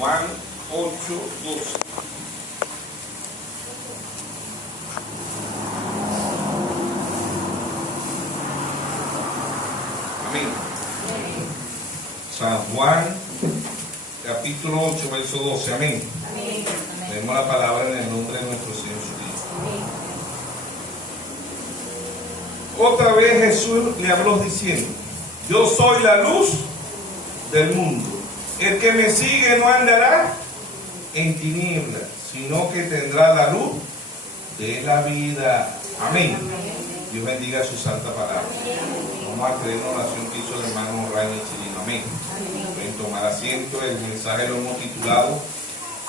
Juan 8:12. Amén. San Juan, capítulo 8, verso 12. Amén. Amén. Leemos la palabra en el nombre de nuestro Señor Jesucristo. Otra vez Jesús le habló diciendo: yo soy la luz del mundo. El que me sigue no andará en tinieblas, sino que tendrá la luz de la vida. Amén. Dios bendiga su santa palabra. Vamos a creer en la oración que hizo el hermano Rainer Chirino. Amén. Pueden tomar asiento. El mensaje lo hemos titulado: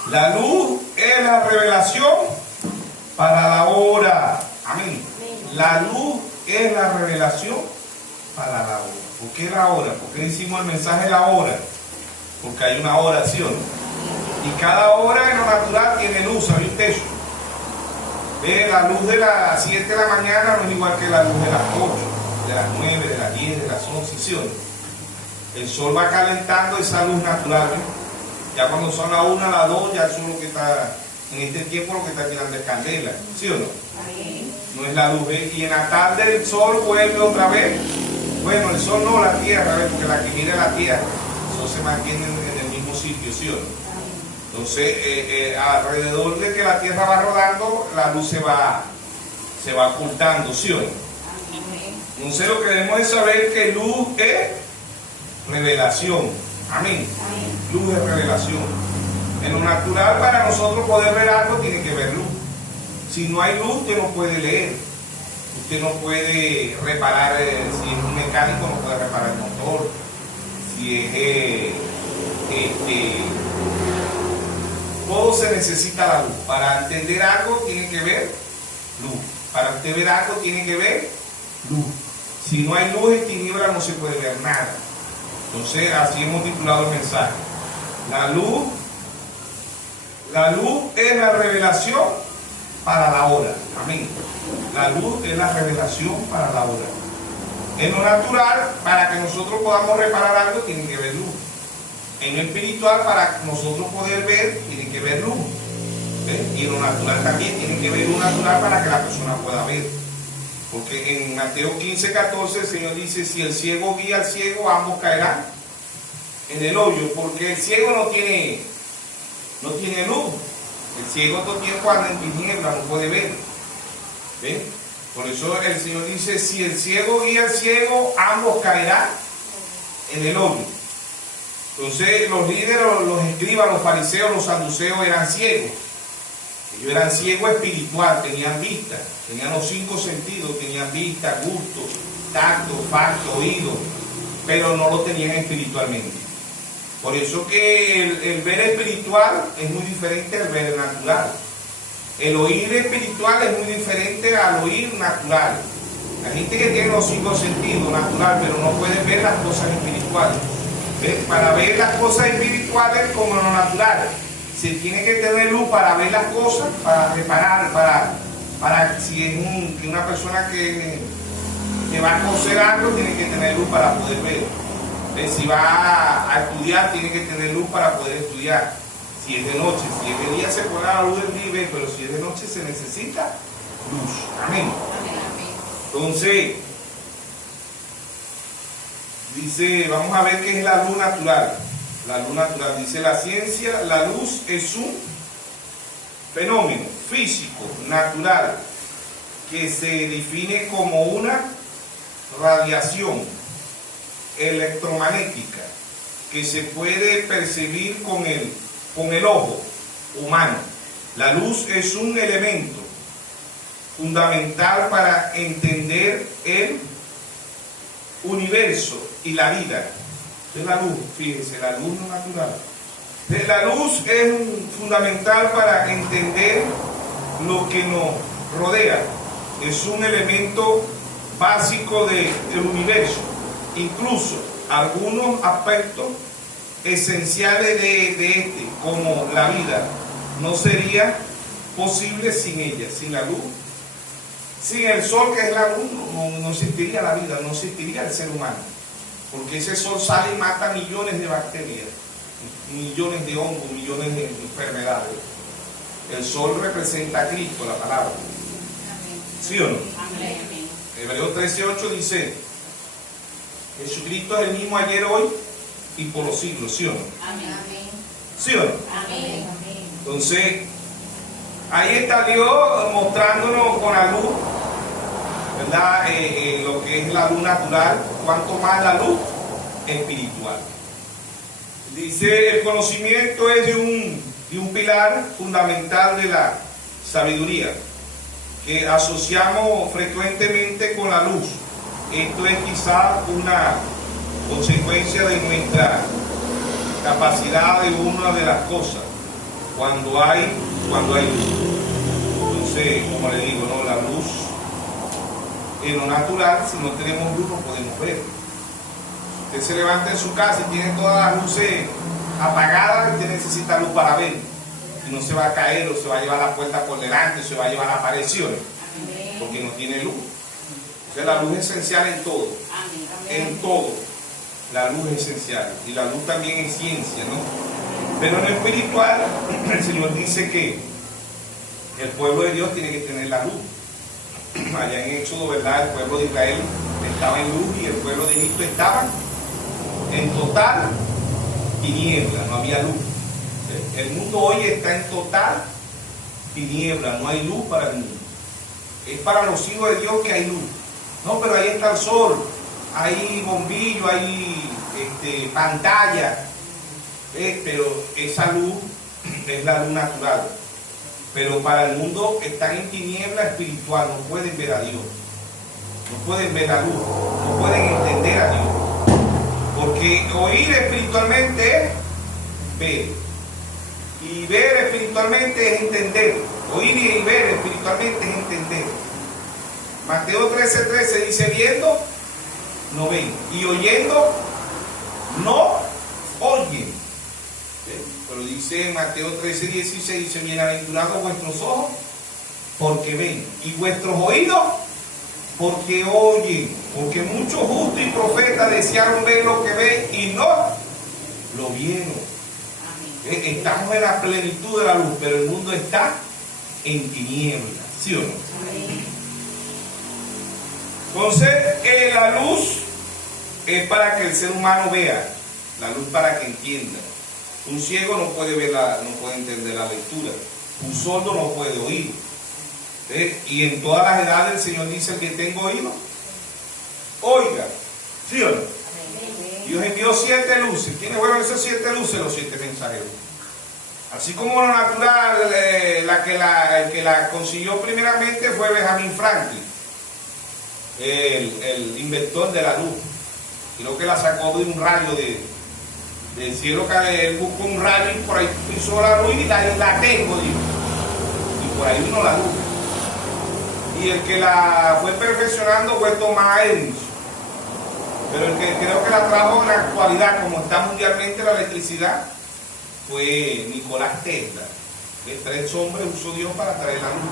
la luz es la revelación para la hora. Amén. La luz es la revelación para la hora. ¿Por qué la hora? ¿Por qué hicimos el mensaje la hora? Porque hay una oración. Y cada hora en lo natural tiene luz, hay un techo. Ve, la luz de las 7 de la mañana no es igual que la luz de las 8, de las 9, de las 10, de las 11, ¿sí o no? El sol va calentando esa luz natural, ¿ve? Ya cuando son las 1, las 2, ya el sol lo que está, en este tiempo lo que está tirando es candela, ¿sí o no? No es la luz, ¿ve? Y en la tarde el sol vuelve otra vez. Bueno, el sol no, la tierra, ¿ve? Porque la que mira la tierra, el sol se mantiene en el mismo sitio, ¿sí o no? Entonces, alrededor de que la tierra va rodando, la luz se va ocultando, ¿sí o no? Entonces, lo que debemos es saber que luz es revelación. Amén. Luz es revelación. En lo natural, para nosotros poder ver algo, tiene que haber luz. Si no hay luz, usted no puede leer. Usted no puede reparar, si es un mecánico, no puede reparar el motor. Si es todo se necesita la luz. Para entender algo tiene que ver luz. Para usted ver algo tiene que ver luz. Si no hay luz en tinieblas no se puede ver nada. Entonces así hemos titulado el mensaje. La luz es la revelación para la hora. Amén. La luz es la revelación para la hora. En lo natural, para que nosotros podamos reparar algo tiene que ver luz. En el espiritual, para nosotros poder ver, tiene que ver luz. ¿Ves? Y en lo natural también tiene que ver luz natural para que la persona pueda ver. Porque en Mateo 15:14 el Señor dice: si el ciego guía al ciego, ambos caerán en el hoyo. Porque el ciego no tiene luz. El ciego todo el tiempo anda en tinieblas, no puede ver. ¿Ves? Por eso el Señor dice: si el ciego guía al ciego, ambos caerán en el hoyo. Entonces los líderes, los escribas, los fariseos, los saduceos eran ciegos. Ellos eran ciegos espiritual, tenían vista, tenían los 5 sentidos, tenían vista, gusto, tacto, olfato, oído, pero no lo tenían espiritualmente. Por eso que el ver espiritual es muy diferente al ver natural. El oír espiritual es muy diferente al oír natural. La gente que tiene los 5 sentidos natural, pero no puede ver las cosas espirituales. Para ver las cosas espirituales como lo natural, se tiene que tener luz para ver las cosas, para reparar, para si es una persona que va a coser algo, tiene que tener luz para poder ver. Si va a estudiar, tiene que tener luz para poder estudiar. Si es de noche, si es de día se pone la luz del día, pero si es de noche se necesita luz. Amén. Entonces, dice, vamos a ver qué es la luz natural. La luz natural, dice la ciencia, la luz es un fenómeno físico, natural, que se define como una radiación electromagnética que se puede percibir con el ojo humano. La luz es un elemento fundamental para entender el universo y la vida. Es la luz, fíjense, la luz no natural. La luz es fundamental para entender lo que nos rodea. Es un elemento básico del universo. Incluso algunos aspectos esenciales de como la vida, no sería posible sin ella, sin la luz. Sin el sol, que es la luz, no existiría la vida, no existiría el ser humano. Porque ese sol sale y mata millones de bacterias. millones de hongos, millones de enfermedades. El sol representa a Cristo, la palabra. ¿Sí o no? Hebreos 13:8 dice: Jesucristo es el mismo ayer, hoy y por los siglos. ¿Sí o no? ¿Sí o no? Entonces, ahí está Dios mostrándonos con la luz, ¿verdad? Lo que es la luz natural, cuanto más la luz espiritual. Dice: el conocimiento es de un pilar fundamental de la sabiduría, que asociamos frecuentemente con la luz. Esto es quizás una consecuencia de nuestra capacidad de una de las cosas, cuando hay luz. Entonces, como le digo, ¿no? La luz en lo natural, si no tenemos luz no podemos ver. Usted se levanta en su casa y tiene todas las luces apagadas, usted necesita luz para ver. Y no se va a caer o se va a llevar la puerta por delante, o se va a llevar la pared, porque no tiene luz. Entonces la luz es esencial en todo. En todo. La luz es esencial. Y la luz también es ciencia, ¿no? Pero en lo espiritual, el Señor dice que el pueblo de Dios tiene que tener la luz. Allá en Éxodo, ¿verdad? El pueblo de Israel estaba en luz y el pueblo de Egipto estaba en total tiniebla, no había luz. El mundo hoy está en total tiniebla, no hay luz para el mundo. Es para los hijos de Dios que hay luz. No, pero ahí está el sol, hay bombillo, hay pantalla. Pero esa luz es la luz natural. Pero para el mundo están en tiniebla espiritual, no pueden ver a Dios, no pueden ver la luz, no pueden entender a Dios. Porque oír espiritualmente es ver, y ver espiritualmente es entender. Oír y ver espiritualmente es entender. Mateo 13:13 dice: viendo, no ven, y oyendo, no oyen. Pero dice Mateo 13:16, dice: bienaventurados vuestros ojos, porque ven, y vuestros oídos, porque oyen. Porque muchos justos y profetas desearon ver lo que ven y no lo vieron. Estamos en la plenitud de la luz, pero el mundo está en tinieblas, ¿sí o no? Entonces, la luz es para que el ser humano vea, la luz para que entienda. Un ciego no puede ver no puede entender la lectura. Un sordo no puede oír. Y en todas las edades el Señor dice: el que tenga oído, oiga. ¿Sí o no? Dios envió 7 luces. ¿Quiénes fueron esas 7 luces? Los 7 mensajeros. Así como lo natural, el que la consiguió primeramente fue Benjamin Franklin, el inventor de la luz. Creo que la sacó de un rayo del cielo, que él buscó un rayo y por ahí pisó la luz y la tengo, dijo. Y por ahí vino la luz. Y el que la fue perfeccionando fue Thomas Edison. Pero el que creo que la trajo en la actualidad, como está mundialmente la electricidad, fue Nicolás Tesla. Que 3 hombres usó Dios para traer la luz.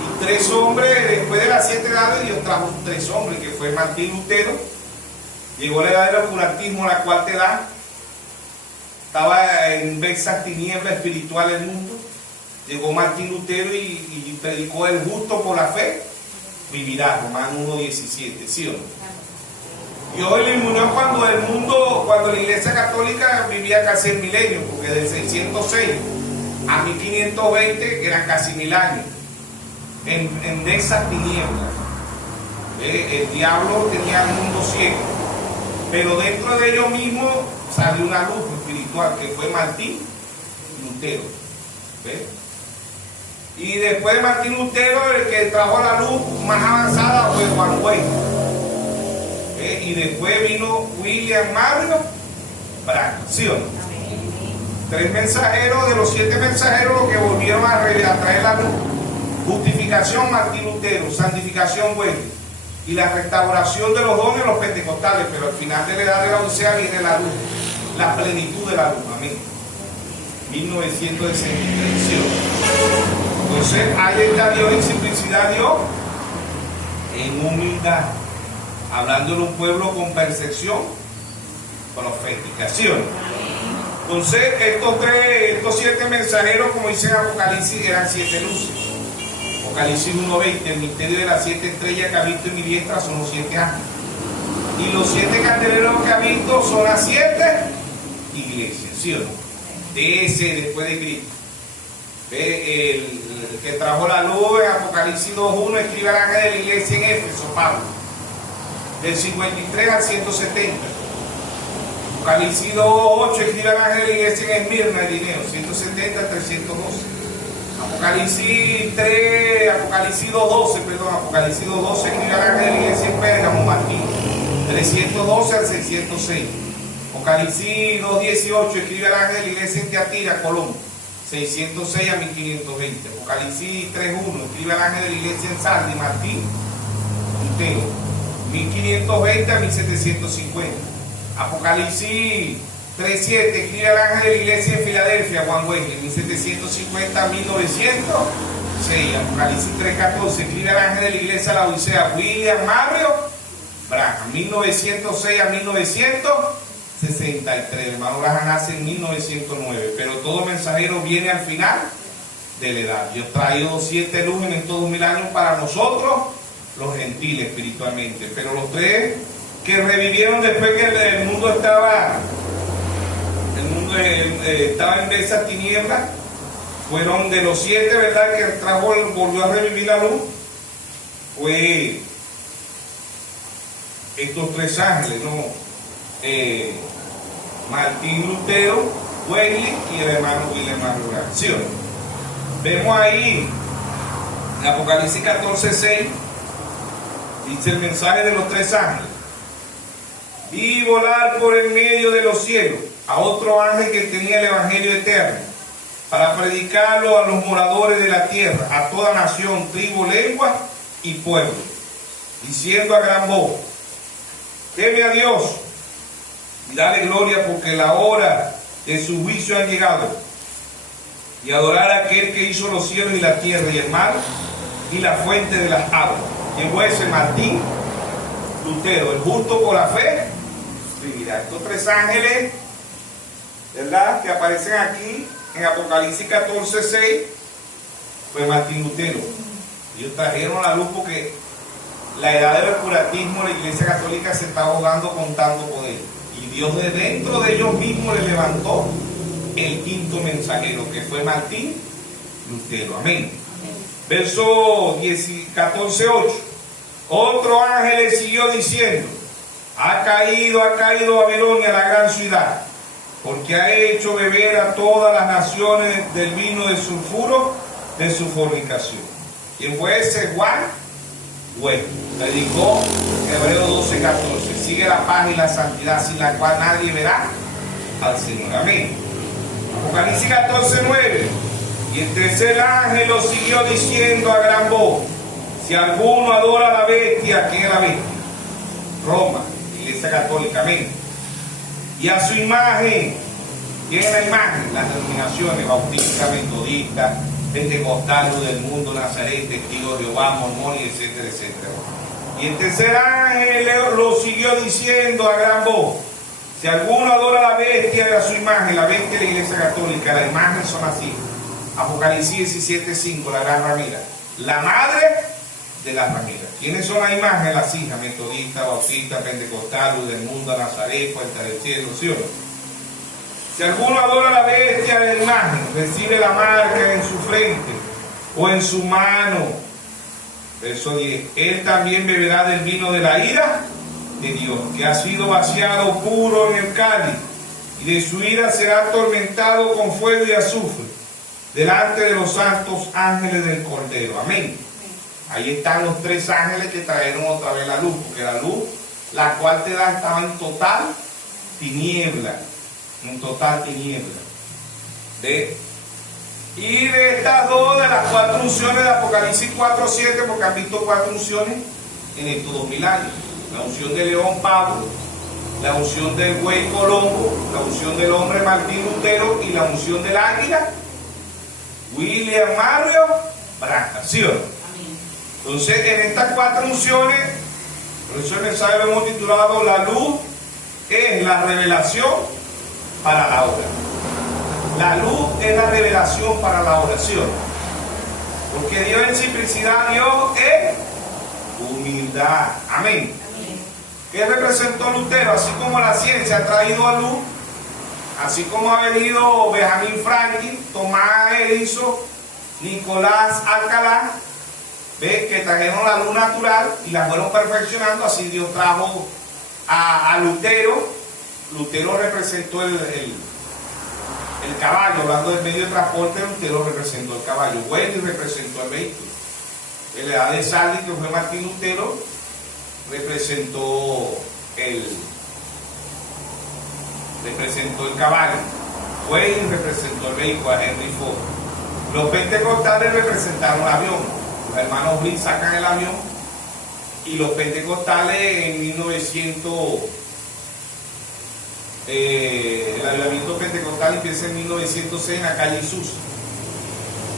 Y 3 hombres, después de las 7 edades, Dios trajo 3 hombres, que fue Martín Lutero. Llegó la edad del oscurantismo, la cuarta edad. Estaba en esa tiniebla espiritual el mundo. Llegó Martín Lutero y predicó: el justo por la fe vivirá, Romanos 1:17, ¿sí o no? Y hoy la inmunión, cuando la Iglesia Católica vivía casi el milenio, porque del 606 a 1520 eran casi 1000 años, en esas tinieblas. El diablo tenía el mundo ciego, pero dentro de ellos mismos salió una luz espiritual, que fue Martín Lutero. ¿Ves? Y después de Martín Lutero, el que trajo la luz más avanzada fue Juan Wesley. Y después vino William Mario Branham, ¿sí o no? 3 mensajeros, de los 7 mensajeros, los que volvieron a traer la luz. Justificación, Martín Lutero. Santificación, Wesley. Y la restauración de los dones, los pentecostales. Pero al final de la edad de la Odisea viene la luz, la plenitud de la luz. Amén. 1963, ¿sí o no? Entonces, ahí está Dios en simplicidad, Dios en humildad, hablando de un pueblo con percepción profética, ¿sí o no? Entonces, estos 7 mensajeros, como dice en Apocalipsis, eran 7 luces. Apocalipsis 1:20, el misterio de las 7 estrellas que ha visto en mi diestra son los 7 ángeles. Y los 7 candeleros que ha visto son las 7 iglesias, ¿sí o no? Ese después de Cristo. El que trajo la luz en Apocalipsis 2:1 escribe al ángel de la iglesia en Éfeso, Pablo, del 53 al 170. Apocalipsis 2:8 escribe al ángel de la iglesia en Esmirna, el dinero, 170 al 312. Apocalipsis 2:12 escribe al ángel de la iglesia en Pérgamo, Martín, 312 al 606. Apocalipsis 2:18 escribe al ángel de la iglesia en Teatira, Colón, 606 a 1520. Apocalipsis 3:1 escribe al ángel de la iglesia en Sardi, Martín, Lutero, 1520 a 1750. Apocalipsis 3:7 escribe al ángel de la iglesia en Filadelfia, Juan Wesley, 1750 a 1906. Apocalipsis 3:14 escribe al ángel de la iglesia de la Odisea, William Mario Branham, 1906 a 1963. El hermano Branham nace en 1909, pero todo mensajero viene al final de la edad. Dios ha traído 7 luces en estos 2000 años para nosotros, los gentiles espiritualmente, pero los 3 que revivieron después que el mundo estaba en esa tiniebla, fueron de los 7, ¿verdad?, que volvió a revivir la luz, fue estos 3 ángeles, ¿no? Martín Lutero, Wesley y el hermano William Branham. ¿Sí o no? Vemos ahí en Apocalipsis 14:6, dice el mensaje de los 3 ángeles: vi volar por el medio de los cielos a otro ángel que tenía el evangelio eterno, para predicarlo a los moradores de la tierra, a toda nación, tribu, lengua y pueblo, diciendo a gran voz: teme a Dios y dale gloria, porque la hora de su juicio ha llegado, y adorar a aquel que hizo los cielos y la tierra y el mar y la fuente de las aguas. ¿Quién fue ese? Martín Lutero, el justo por la fe vivirá. Estos 3 ángeles, ¿verdad?, que aparecen aquí en Apocalipsis 14:6, fue Martín Lutero. Ellos trajeron la luz porque la edad del oscurantismo, la Iglesia Católica se está ahogando con tanto poder. Y Dios de dentro de ellos mismos le levantó el 5.º mensajero, que fue Martín Lutero. Amén. Verso 14:8. Otro ángel le siguió diciendo: ha caído Babilonia, la gran ciudad, porque ha hecho beber a todas las naciones del vino de sulfuro de su fornicación. ¿Quién fue ese? Juan Wesley. Predicó Hebreos 12:14. Sigue la paz y la santidad, sin la cual nadie verá al Señor. Amén. Apocalipsis 14:9. Y el tercer ángel lo siguió diciendo a gran voz: si alguno adora a la bestia, ¿quién es la bestia? Roma, Iglesia Católica. Amén. Y a su imagen, ¿quién es la imagen? Las denominaciones: bautista, metodista, pentecostal, luz del mundo, Nazaret, testigo de Jehová, mormones, etcétera, etcétera. Y el tercer ángel lo siguió diciendo a gran voz: si alguno adora a la bestia de su imagen, la bestia de la Iglesia Católica, la imagen son así. Apocalipsis 17:5, la gran ramera, la madre de las rameras. ¿Quiénes son las imágenes? Las hijas: metodista, bautista, pentecostal, luz del mundo, Nazaret, puerta del cielo, ¿sí o no? Si alguno adora la bestia de la imagen, recibe la marca en su frente o en su mano. Verso 10. Él también beberá del vino de la ira de Dios, que ha sido vaciado puro en el cáliz, y de su ira será atormentado con fuego y azufre, delante de los santos ángeles del Cordero. Amén. Ahí están los 3 ángeles que trajeron otra vez la luz, porque la luz, la cual te da, estaba en total tiniebla. En total tiniebla. Y de estas 2, de las 4 unciones de Apocalipsis 4:7, porque han visto 4 unciones en estos 2000 años. La unción de León Pablo, la unción del buey Colombo, la unción del hombre Martín Lutero y la unción del águila William Mario Branham. ¿Sí o no? Entonces, en estas 4 unciones, por eso el mensaje lo hemos titulado: la luz es la revelación para la obra. La luz es la revelación para la oración. Porque Dios en simplicidad, Dios es humildad. Amén. ¿Qué representó Lutero? Así como la ciencia ha traído a luz, así como ha venido Benjamin Franklin, Tomás Edison, Nicolás Alcalá, ¿ves? Que trajeron la luz natural y la fueron perfeccionando. Así Dios trajo a Lutero. Lutero representó el caballo, hablando del medio de transporte. Lutero representó el caballo. Wesley representó el vehículo. En la edad de Saldi, que fue Martín Lutero, representó el caballo. Wesley representó el vehículo, a Henry Ford. Los pentecostales representaron el avión. Los hermanos Green sacan el avión y los pentecostales en 1900, el avivamiento pentecostal empieza en 1906 en la calle Jesús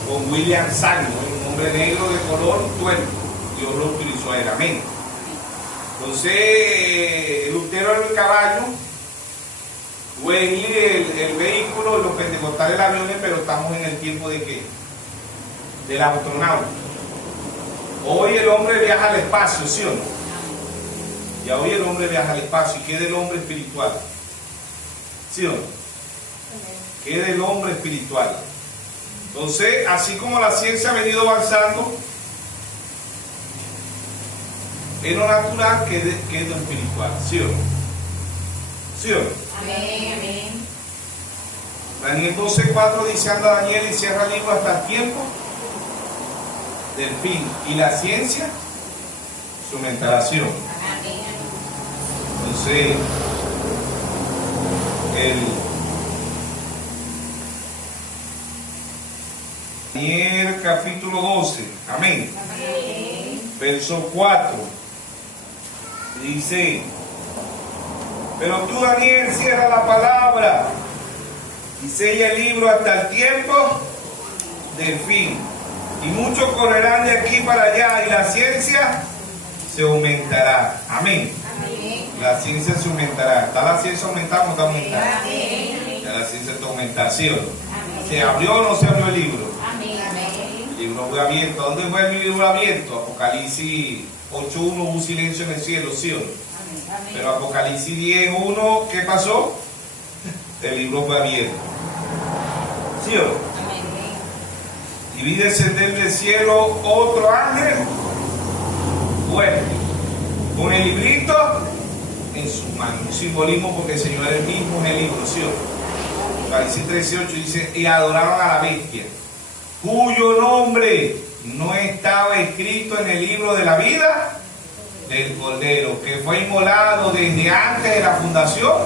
con William Sagne, un hombre negro de color tuerto. Dios lo utilizó a él. Amén. Entonces Lutero era el caballo, Wesley el vehículo, los pentecostales el avión, pero estamos en el tiempo de ¿qué? Del astronauta. Hoy el hombre viaja al espacio, ¿sí o no? Ya hoy el hombre viaja al espacio. ¿Y qué del hombre espiritual? ¿Sí o no? ¿Qué del hombre espiritual? Entonces, así como la ciencia ha venido avanzando en lo natural, ¿qué es lo espiritual? ¿Sí o no? ¿Sí o no? Amén, amén. Daniel 12:4 dice: anda Daniel y cierra el libro hasta el tiempo del fin, y la ciencia su mentalación. Entonces, Daniel capítulo 12, amén. Verso 4 dice: pero tú, Daniel, cierra la palabra y sella el libro hasta el tiempo del fin. Y muchos correrán de aquí para allá y la ciencia se aumentará. Amén. Amén. La ciencia se aumentará. ¿Está la ciencia aumentando o está aumentando? Amén. Ya la ciencia está aumentando, ¿sí o no? Amén. ¿Se abrió o no se abrió el libro? Amén. Amén. El libro fue abierto. ¿Dónde fue el libro abierto? Apocalipsis 8:1, un silencio en el cielo, ¿sí o no? Amén. Pero Apocalipsis 10:1, ¿qué pasó? El libro fue abierto. ¿Sí o no? Y vi descender del cielo otro ángel fuerte, con el librito en sus manos. Un simbolismo porque el Señor es el mismo en el libro, ¿sí o no? Apocalipsis 13:8 dice: y adoraron a la bestia, cuyo nombre no estaba escrito en el libro de la vida del Cordero, que fue inmolado desde antes de la fundación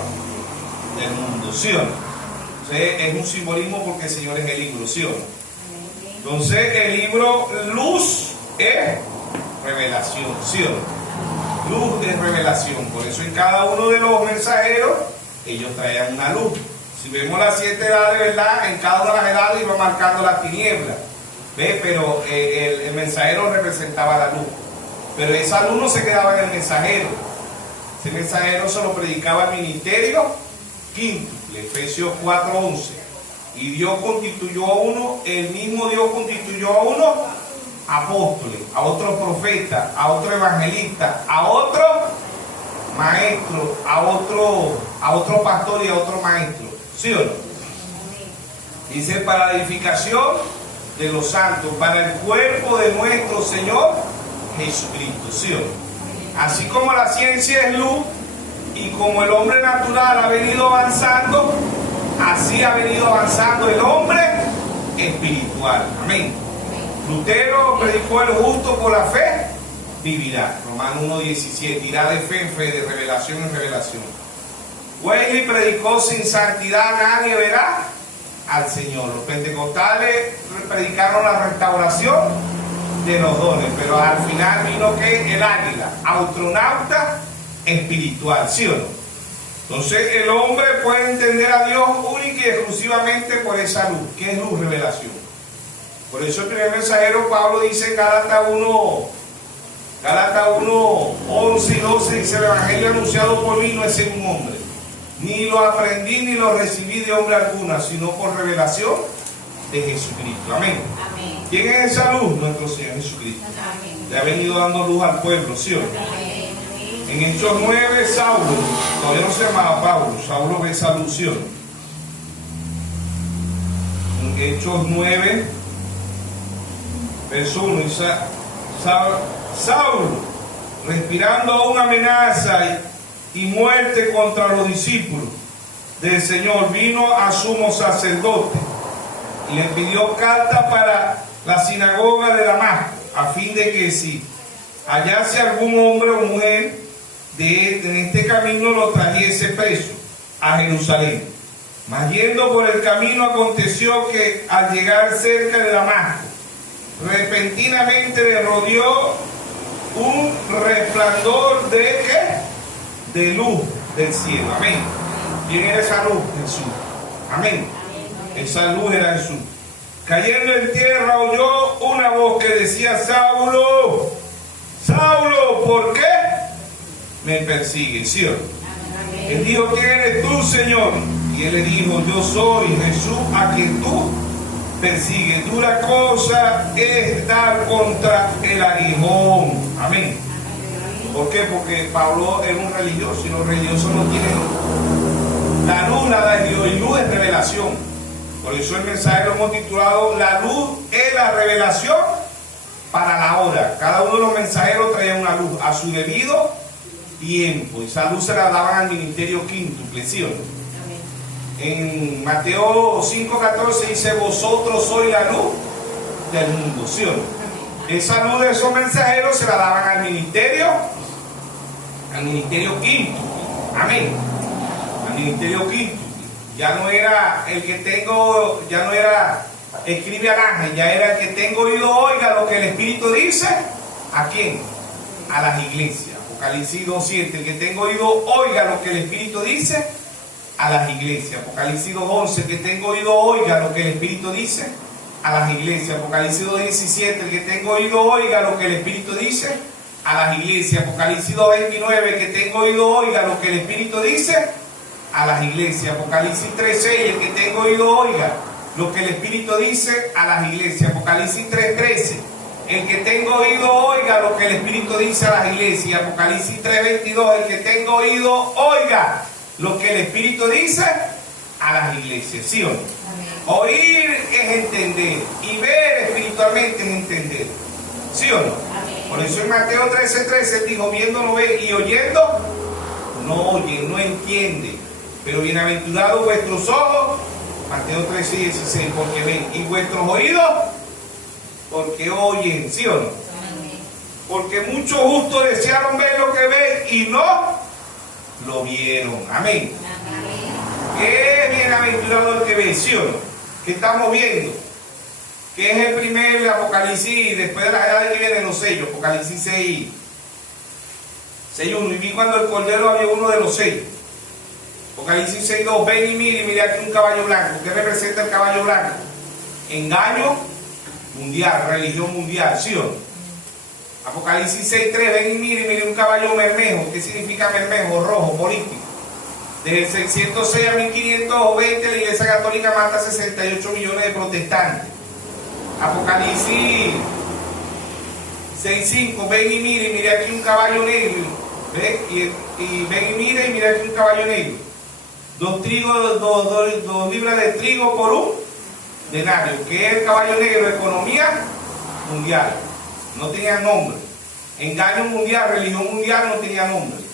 del mundo, ¿sí o no? Entonces es un simbolismo porque el Señor es el libro, ¿sí o no? Entonces el libro luz es revelación, ¿sí o no? Luz es revelación. Por eso en cada uno de los mensajeros ellos traían una luz. Si vemos las 7 edades, ¿verdad? En cada una de las edades iba marcando las tinieblas, ¿ves? Pero el mensajero representaba la luz. Pero esa luz no se quedaba en el mensajero. Ese mensajero solo predicaba el ministerio quíntuple, Efesios 4:11. Y Dios constituyó a uno, el mismo Dios constituyó a uno apóstoles, a otro profeta, a otro evangelista, a otro maestro, a otro pastor y a otro maestro. ¿Sí o no? Dice: para la edificación de los santos, para el cuerpo de nuestro Señor Jesucristo. ¿Sí o no? Así como la ciencia es luz y como el hombre natural ha venido avanzando, así ha venido avanzando el hombre espiritual. Amén. Lutero predicó: el justo por la fe vivirá. Romanos 1:17. Irá de fe en fe, de revelación en revelación. Wesley predicó: sin santidad nadie verá al Señor. Los pentecostales predicaron la restauración de los dones, pero al final vino que el águila, astronauta espiritual, ¿sí o no? Entonces el hombre puede entender a Dios única y exclusivamente por esa luz. ¿Qué es luz? Revelación. Por eso el primer mensajero Pablo dice en Gálatas 1:11 y 12, dice: el evangelio anunciado por mí no es en un hombre, ni lo aprendí ni lo recibí de hombre alguna, sino por revelación de Jesucristo. Amén. Amén. ¿Quién es esa luz? Nuestro Señor Jesucristo. Amén. Le ha venido dando luz al pueblo, ¿sí o no? Amén. En Hechos 9, Saulo, todavía no se llamaba Pablo, Saulo ve esa luz, ¿sí o no? En Hechos 9, verso 1, Saulo, respirando aún amenaza y muerte contra los discípulos del Señor, vino a sumo sacerdote y le pidió carta para la sinagoga de Damasco, a fin de que si hallase algún hombre o mujer en este camino lo trajese preso a Jerusalén. Mas yendo por el camino aconteció que al llegar cerca de Damasco, repentinamente le rodeó un resplandor de ¿qué? De luz del cielo. Amén. ¿Quién era esa luz? Jesús. Amén. Esa luz era Jesús. Cayendo en tierra oyó una voz que decía: Saulo, Saulo, ¿por qué me persigues? ¿Sí o no? Él dijo: ¿quién eres tú, Señor? Y él le dijo: yo soy Jesús a quien tú persigues. Dura cosa es dar contra el aguijón. Amén. ¿Por qué? Porque Pablo era un religioso y los religiosos no tienen la luz, nada de Dios, y luz es revelación. Por eso el mensaje lo hemos titulado: la luz es la revelación para la hora. Cada uno de los mensajeros traía una luz a su debido tiempo. Esa luz se la daban al ministerio quíntuple, ¿sí o no? En Mateo 5:14 dice: vosotros sois la luz del mundo, ¿sí o no? Esa luz de esos mensajeros se la daban al ministerio quíntuple. Amén. Al ministerio quíntuple. Ya no era el que tengo, ya no era escribe al ángel, ya era el que tengo oído oiga lo que el Espíritu dice. ¿A quién? A las iglesias. Apocalipsis 2:7, el que tengo oído oiga lo que el Espíritu dice a las iglesias. Apocalipsis 2:11, el que tengo oído oiga lo que el Espíritu dice a las iglesias. Apocalipsis 2:17, el que tengo oído oiga lo que el Espíritu dice a las iglesias. Apocalipsis 2:29, el que tengo oído oiga lo que el Espíritu dice a las iglesias. Apocalipsis 3:6, el que tengo oído oiga lo que el Espíritu dice a las iglesias. Apocalipsis 3:13, el que tengo oído oiga lo que el Espíritu dice a las iglesias. Apocalipsis 3:22, el que tengo oído oiga lo que el Espíritu dice a las iglesias. ¿Sí o no? Oír es entender y ver espiritualmente es entender. ¿Sí o no? Por eso en Mateo 13:13 dijo: viendo no ve y oyendo no oye, no entiende. Pero bienaventurados vuestros ojos, Mateo 13:16, porque ven, y vuestros oídos porque oyen. ¿Sí o no? Porque muchos justos desearon ver lo que ven y no lo vieron. Amén. ¿Qué es bienaventurado el que ve? ¿Sí o no? ¿Qué estamos viendo? ¿Qué es el primer Apocalipsis? Después de la edad que vienen los sellos. Apocalipsis 6:1. Y vi cuando el cordero había uno de los sellos. Apocalipsis 6:2. Ven y mire aquí un caballo blanco. ¿Qué representa el caballo blanco? Engaño mundial, religión mundial. ¿Sí o no? Apocalipsis 6:3. Ven y mire un caballo bermejo. ¿Qué significa bermejo? Rojo, político. Desde 606 a 1520 la Iglesia Católica mata 68 millones de protestantes. Apocalipsis 6:5. Ven y mire aquí un caballo negro. ¿Ve? Y ven y mire aquí un caballo negro. 2 libras de trigo por un denario. ¿Qué es el caballo negro? Economía mundial. No tenía nombre. Engaño mundial, religión mundial no tenía nombre.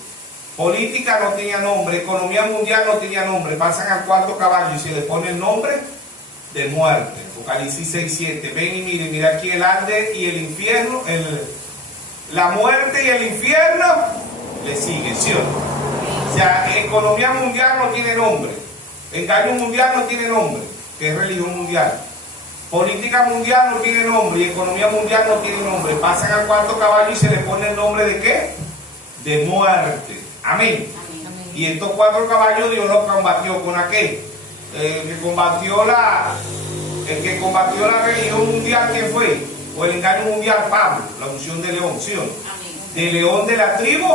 Política no tenía nombre. Economía mundial no tenía nombre. Pasan al cuarto caballo y se le pone el nombre de muerte. Apocalipsis 6:7. Ven y mire aquí el Hades y el infierno. La muerte y el infierno le siguen. ¿Sí o no? O sea, economía mundial no tiene nombre. Engaño mundial no tiene nombre, que es religión mundial. Política mundial no tiene nombre y economía mundial no tiene nombre. Pasan al cuarto caballo y se le pone el nombre de ¿qué? De muerte. Amén. Y estos 4 caballos Dios los combatió con aquel. El que combatió la religión mundial, ¿quién fue? O el engaño mundial, Pablo, la unción de león, ¿sí o no? De león de la tribu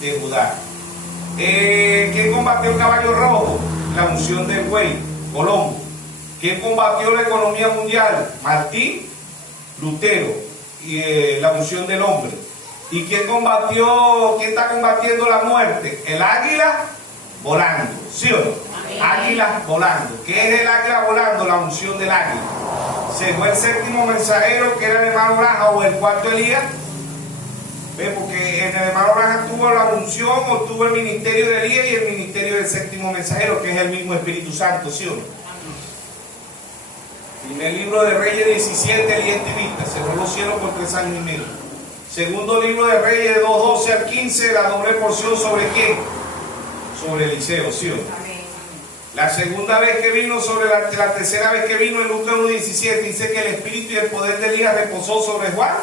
de Judá. ¿Quién combatió el caballo rojo? La unción del buey, Colombo. ¿Quién combatió la economía mundial? Martín Lutero y la unción del hombre. ¿Y quién está combatiendo la muerte? El águila volando, ¿sí o no? Amén. Águila volando. ¿Qué es el águila volando? La unción del águila. Se fue el séptimo mensajero, que era el hermano Branham, o el cuarto Elías. ¿Ve? Porque en el hermano Branham tuvo la unción, o tuvo el ministerio de Elías y el ministerio del séptimo mensajero, que es el mismo Espíritu Santo, ¿sí o no? Primer libro de Reyes 17, Elías Tibita, cerró los cielos por 3 años y medio. Segundo libro de Reyes 2:12 al 15, la doble porción, ¿sobre quién? Sobre Eliseo, ¿sí o no? Amén. La segunda vez que vino, sobre la tercera vez que vino, en Lucas 1:17, dice que el espíritu y el poder de Elías reposó sobre Juan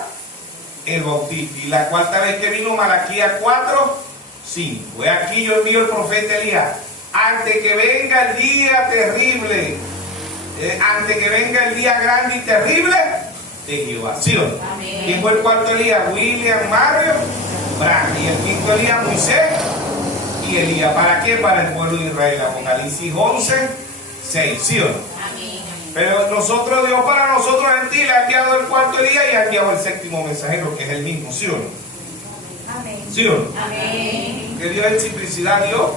el Bautista. Y la cuarta vez que vino, Malaquías 4:5. Aquí yo envío el profeta Elías, antes que venga el día terrible, antes que venga el día grande y terrible de Jehová, ¿sí o no? Amén. ¿Quién fue el cuarto Elías? William Mario Branham. Y el quinto Elías, Moisés y Elías. ¿Para qué? Para el pueblo de Israel. Apocalipsis 11:6, ¿sí o no? Amén. Pero nosotros, Dios para nosotros gentiles ha enviado el cuarto Elías y ha enviado el séptimo mensajero, que es el mismo, ¿sí o no? Amén. ¿Sí o no? Amén. Que Dios en simplicidad, Dios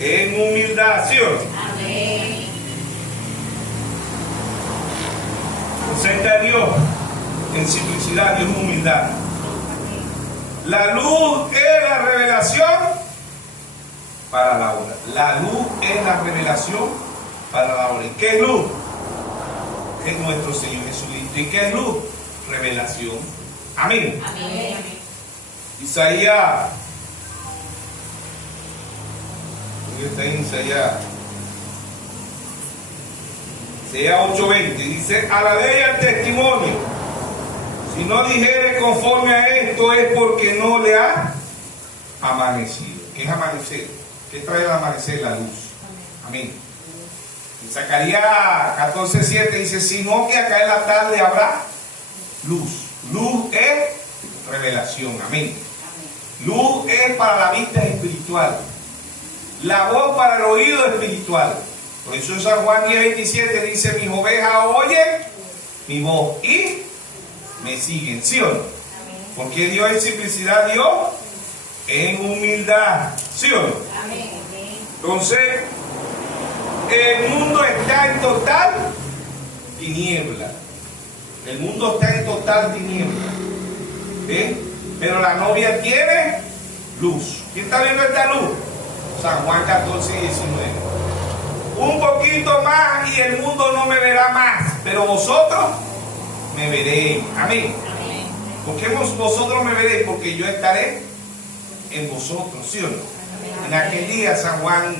en humildad, ¿sí o no? Amén. Presenta a Dios en simplicidad, Dios en humildad. La luz es la revelación para la obra. La luz es la revelación para la obra. ¿Y qué es luz? Es nuestro Señor Jesucristo. ¿Y qué es luz? Revelación. Amén. Amén. Isaías. ¿Dónde está en Isaías? Isaías 8:20. Dice: a la ley y al testimonio. Si no dijere conforme a esto, es porque no le ha amanecido. ¿Qué es amanecer? ¿Qué trae el amanecer? La luz. Amén. En Zacarías 14:7 dice: sino que acá en la tarde habrá luz. Luz es revelación. Amén. Luz es para la vista espiritual. La voz para el oído espiritual. Por eso en San Juan 10:27 dice: mis ovejas oyen mi voz y me siguen, ¿sí o no? Porque Dios en simplicidad, Dios en humildad, ¿sí o no? Amén. Entonces, el mundo está en total tiniebla. El mundo está en total tiniebla. ¿Ven? Pero la novia tiene luz. ¿Quién está viendo esta luz? San Juan 14:19. Un poquito más y el mundo no me verá más, pero vosotros me veréis. Amén. Amén. ¿Por qué vosotros me veréis? Porque yo estaré en vosotros, ¿sí o no? En aquel día, San Juan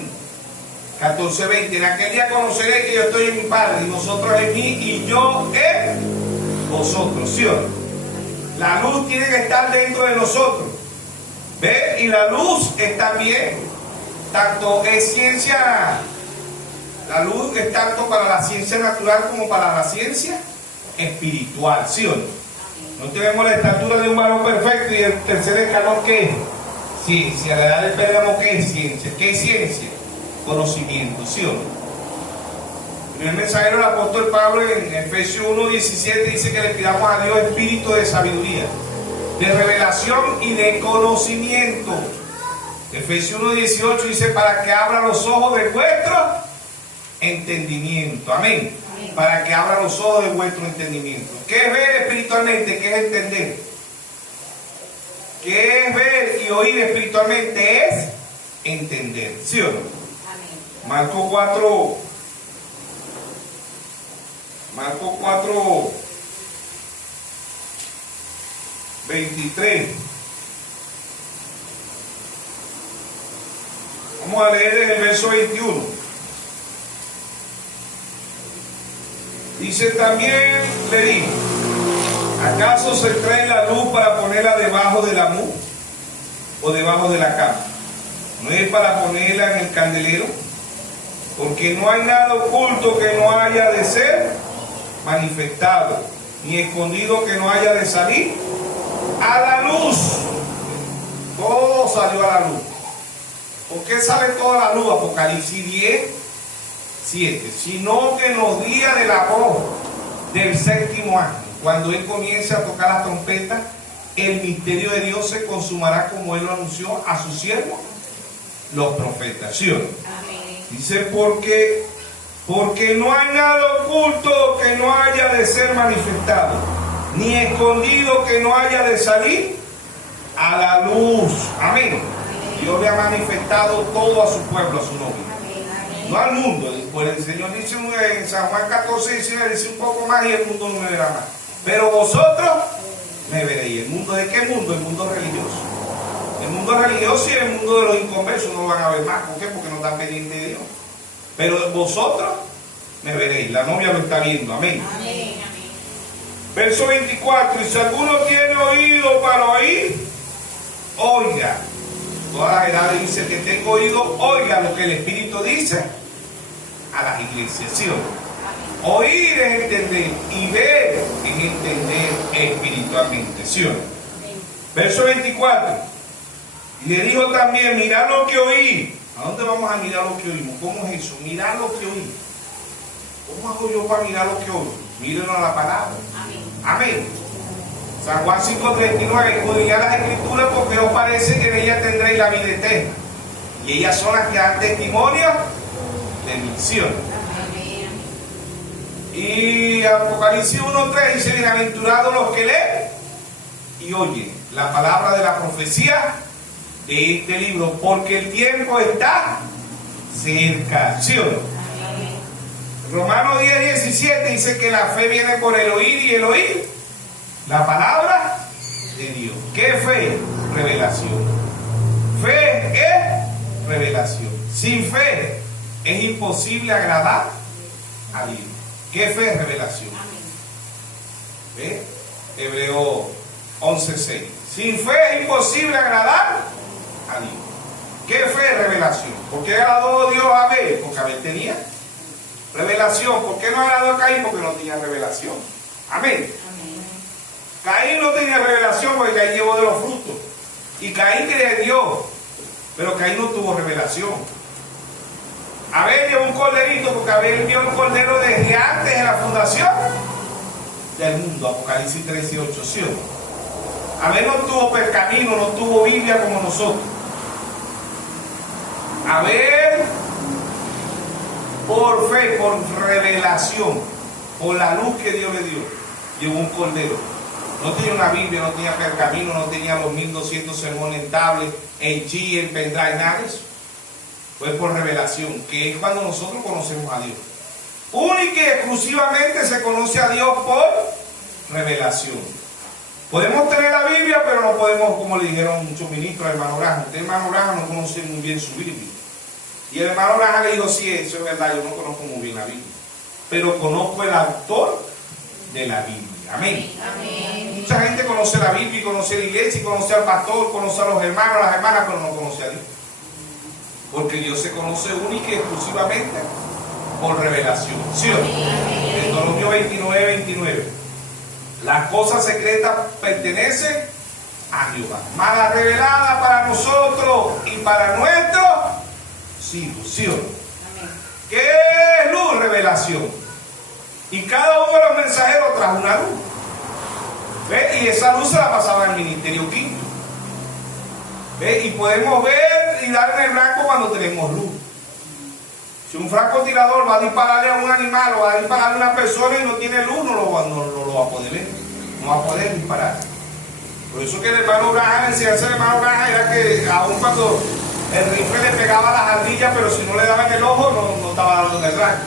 14:20, en aquel día conoceréis que yo estoy en mi Padre y vosotros en mí y yo en vosotros, ¿sí o no? La luz tiene que estar dentro de nosotros. ¿Ve? Y la luz es también, tanto es ciencia, la luz es tanto para la ciencia natural como para la ciencia espiritual, ¿sí o no? No tenemos la estatura de un varón perfecto y el tercer escalón, ¿qué es? Ciencia. La edad del Pérgamo, ¿qué es ciencia? ¿Qué es ciencia? Conocimiento, ¿sí o no? El primer mensajero del apóstol Pablo en Efesios 1:17 dice que le pidamos a Dios espíritu de sabiduría, de revelación y de conocimiento. Efesios 1:18 dice: para que abra los ojos de vuestro entendimiento. Amén. Para que abra los ojos de vuestro entendimiento. ¿Qué es ver espiritualmente? ¿Qué es entender? ¿Qué es ver y oír espiritualmente? Es entender, ¿sí o no? Amén. Marcos 4, 23. Vamos a leer en el verso 21. Dice: también le dijo: ¿acaso se trae la luz para ponerla debajo de la mú o debajo de la cama? ¿No es para ponerla en el candelero? Porque no hay nada oculto que no haya de ser manifestado, ni escondido que no haya de salir a la luz. Todo salió a la luz. ¿Por qué sale toda la luz? Apocalipsis 10, 7. Sino que en los días de la voz del séptimo ángel, cuando él comience a tocar la trompeta, el misterio de Dios se consumará como él lo anunció a sus siervos, los profetas. ¿Sí o no? Amén. Dice, porque no hay nada oculto que no haya de ser manifestado, ni escondido que no haya de salir a la luz. Amén. Dios le ha manifestado todo a su pueblo, a su novio. No al mundo. Pues el Señor dice en San Juan 14, dice un poco más y el mundo no me verá más. Pero vosotros me veréis. ¿El mundo de qué mundo? El mundo religioso. El mundo religioso y el mundo de los inconversos no lo van a ver más. ¿Por qué? Porque no están pendientes de Dios. Pero vosotros me veréis. La novia lo está viendo. Amén. Amén. Verso 24. Y si alguno tiene oído para oír, oiga. Todas las edades dice que tengo oído, oiga lo que el Espíritu dice a las iglesias. ¿Sí o no? Oír es entender y ver es entender espiritualmente. ¿Sí o no? Verso 24. Y le dijo también, mirad lo que oí. ¿A dónde vamos a mirar lo que oímos? ¿Cómo es eso? Mirar lo que oí. ¿Cómo hago yo para mirar lo que oí? Mírenlo a la palabra. Amén. San Juan 5:39, escudriñad las escrituras porque os parece que en ellas tendréis la vida eterna. Y ellas son las que dan testimonio de mi acción. Y Apocalipsis 1:3 dice, bienaventurados los que leen y oyen la palabra de la profecía de este libro, porque el tiempo está cerca. ¿Sí o no? Romanos 10:17 dice que la fe viene por el oír y el oír la palabra de Dios. ¿Qué fe? Revelación. Fe es revelación. Sin fe es imposible agradar a Dios. ¿Qué fe es revelación? ¿Ve? Hebreo 11:6. Sin fe es imposible agradar a Dios. ¿Qué fe es revelación? ¿Por qué agradó Dios a Abel? Porque Abel tenía revelación. ¿Por qué no agradó a Caín? Porque no tenía revelación. Amén. Caín no tenía revelación porque Caín llevó de los frutos. Y Caín creía en Dios, pero Caín no tuvo revelación. Abel llevó un corderito porque Abel vio un cordero desde antes de la fundación del mundo. Apocalipsis 13:8. ¿Sí o no? Abel no tuvo pergamino, no tuvo Biblia como nosotros. Abel, por fe, por revelación, por la luz que Dios le dio, llevó un cordero. No tenía una Biblia, no tenía pergamino, no tenía los 1200 sermones en tablet, en G, en pendrive, nada de eso. Fue por revelación, que es cuando nosotros conocemos a Dios. Única y exclusivamente se conoce a Dios por revelación. Podemos tener la Biblia, pero no podemos, como le dijeron muchos ministros al hermano Graham. Usted, hermano Graham, no conoce muy bien su Biblia. Y el hermano Graham le dijo, sí, eso es verdad, yo no conozco muy bien la Biblia, pero conozco el autor de la Biblia. Amén. Amén. Mucha gente conoce la Biblia, conoce la iglesia, conoce al pastor, conoce a los hermanos, a las hermanas, pero no conoce a Dios. Porque Dios se conoce única y exclusivamente por revelación. ¿Sí o no? Deuteronomio 29:29. Las cosas secretas pertenecen a Jehová, mas las reveladas para nosotros y para nuestros hijos. ¿Sí o no? ¿Qué es luz? Revelación. Y cada uno de los mensajeros trajo una luz. ¿Ve? Y esa luz se la pasaba al ministerio quinto. ¿Ve? Y podemos ver y dar en el blanco cuando tenemos luz. Si un francotirador va a dispararle a un animal o va a dispararle a una persona y no tiene luz, no lo va a poder ver. No va a poder disparar. Por eso que el hermano Graham, enseñanza del hermano Graham era que aun cuando el rifle le pegaba las ardillas, pero si no le daba en el ojo, no estaba dando en el blanco.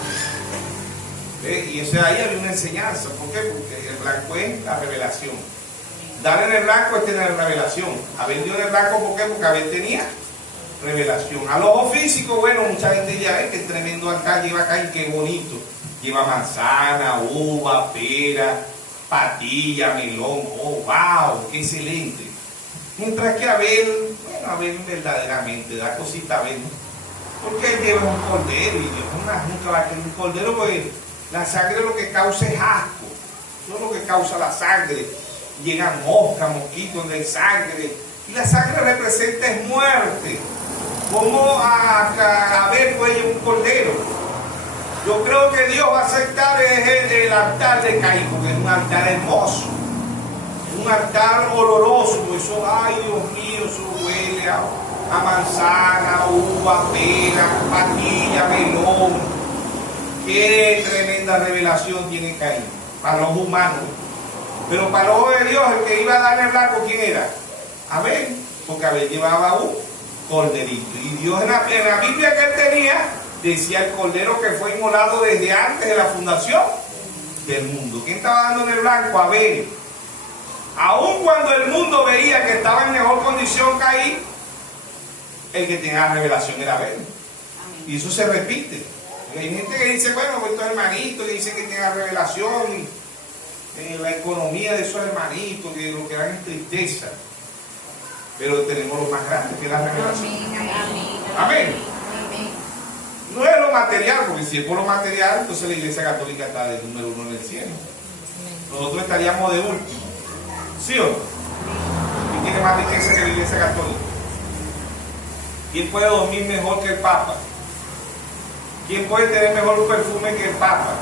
Y ese ahí había una enseñanza. ¿Por qué? Porque el blanco es la revelación. Dar en el blanco es tener revelación. Abel dio en el blanco, ¿por qué? Porque Abel tenía revelación. Al ojo físico, bueno, mucha gente ya ve que tremendo altar lleva acá y qué bonito. Lleva manzana, uva, pera, patilla, melón. Oh, wow, qué excelente. Mientras que Abel, bueno, Abel verdaderamente da cosita a Abel, ¿no? Porque él lleva un cordero y Dios nunca va a tener un cordero porque la sangre lo que causa es asco. Eso es lo que causa la sangre. Llegan moscas, mosquitos de sangre. Y la sangre representa es muerte. ¿Cómo Abel fue un cordero? Yo creo que Dios va a aceptar el altar de Caín, porque es un altar hermoso, un altar oloroso. Eso, ay Dios mío, eso huele a manzana, uva, pera, patilla, melón. Qué tremenda revelación tiene Caín para los humanos. Pero para los ojos de Dios, el que iba a darle el blanco, ¿quién era? Abel, porque Abel llevaba un corderito. Y Dios en la Biblia que él tenía, decía el cordero que fue inmolado desde antes de la fundación del mundo. ¿Quién estaba dando en el blanco? Abel. Aun cuando el mundo veía que estaba en mejor condición Caín, el que tenía la revelación era Abel. Y eso se repite. Hay gente que dice, bueno, pues estos hermanitos que dicen que tienen la revelación, la economía de esos hermanitos, que lo que dan es tristeza. Pero tenemos lo más grande, que es la revelación. Amén. No es lo material, porque si es por lo material, entonces la Iglesia Católica está de número 1 en el cielo. Nosotros estaríamos de último. ¿Sí o no? ¿Quién tiene más riqueza que la Iglesia Católica? ¿Quién puede dormir mejor que el Papa? ¿Quién puede tener mejor perfume que el Papa?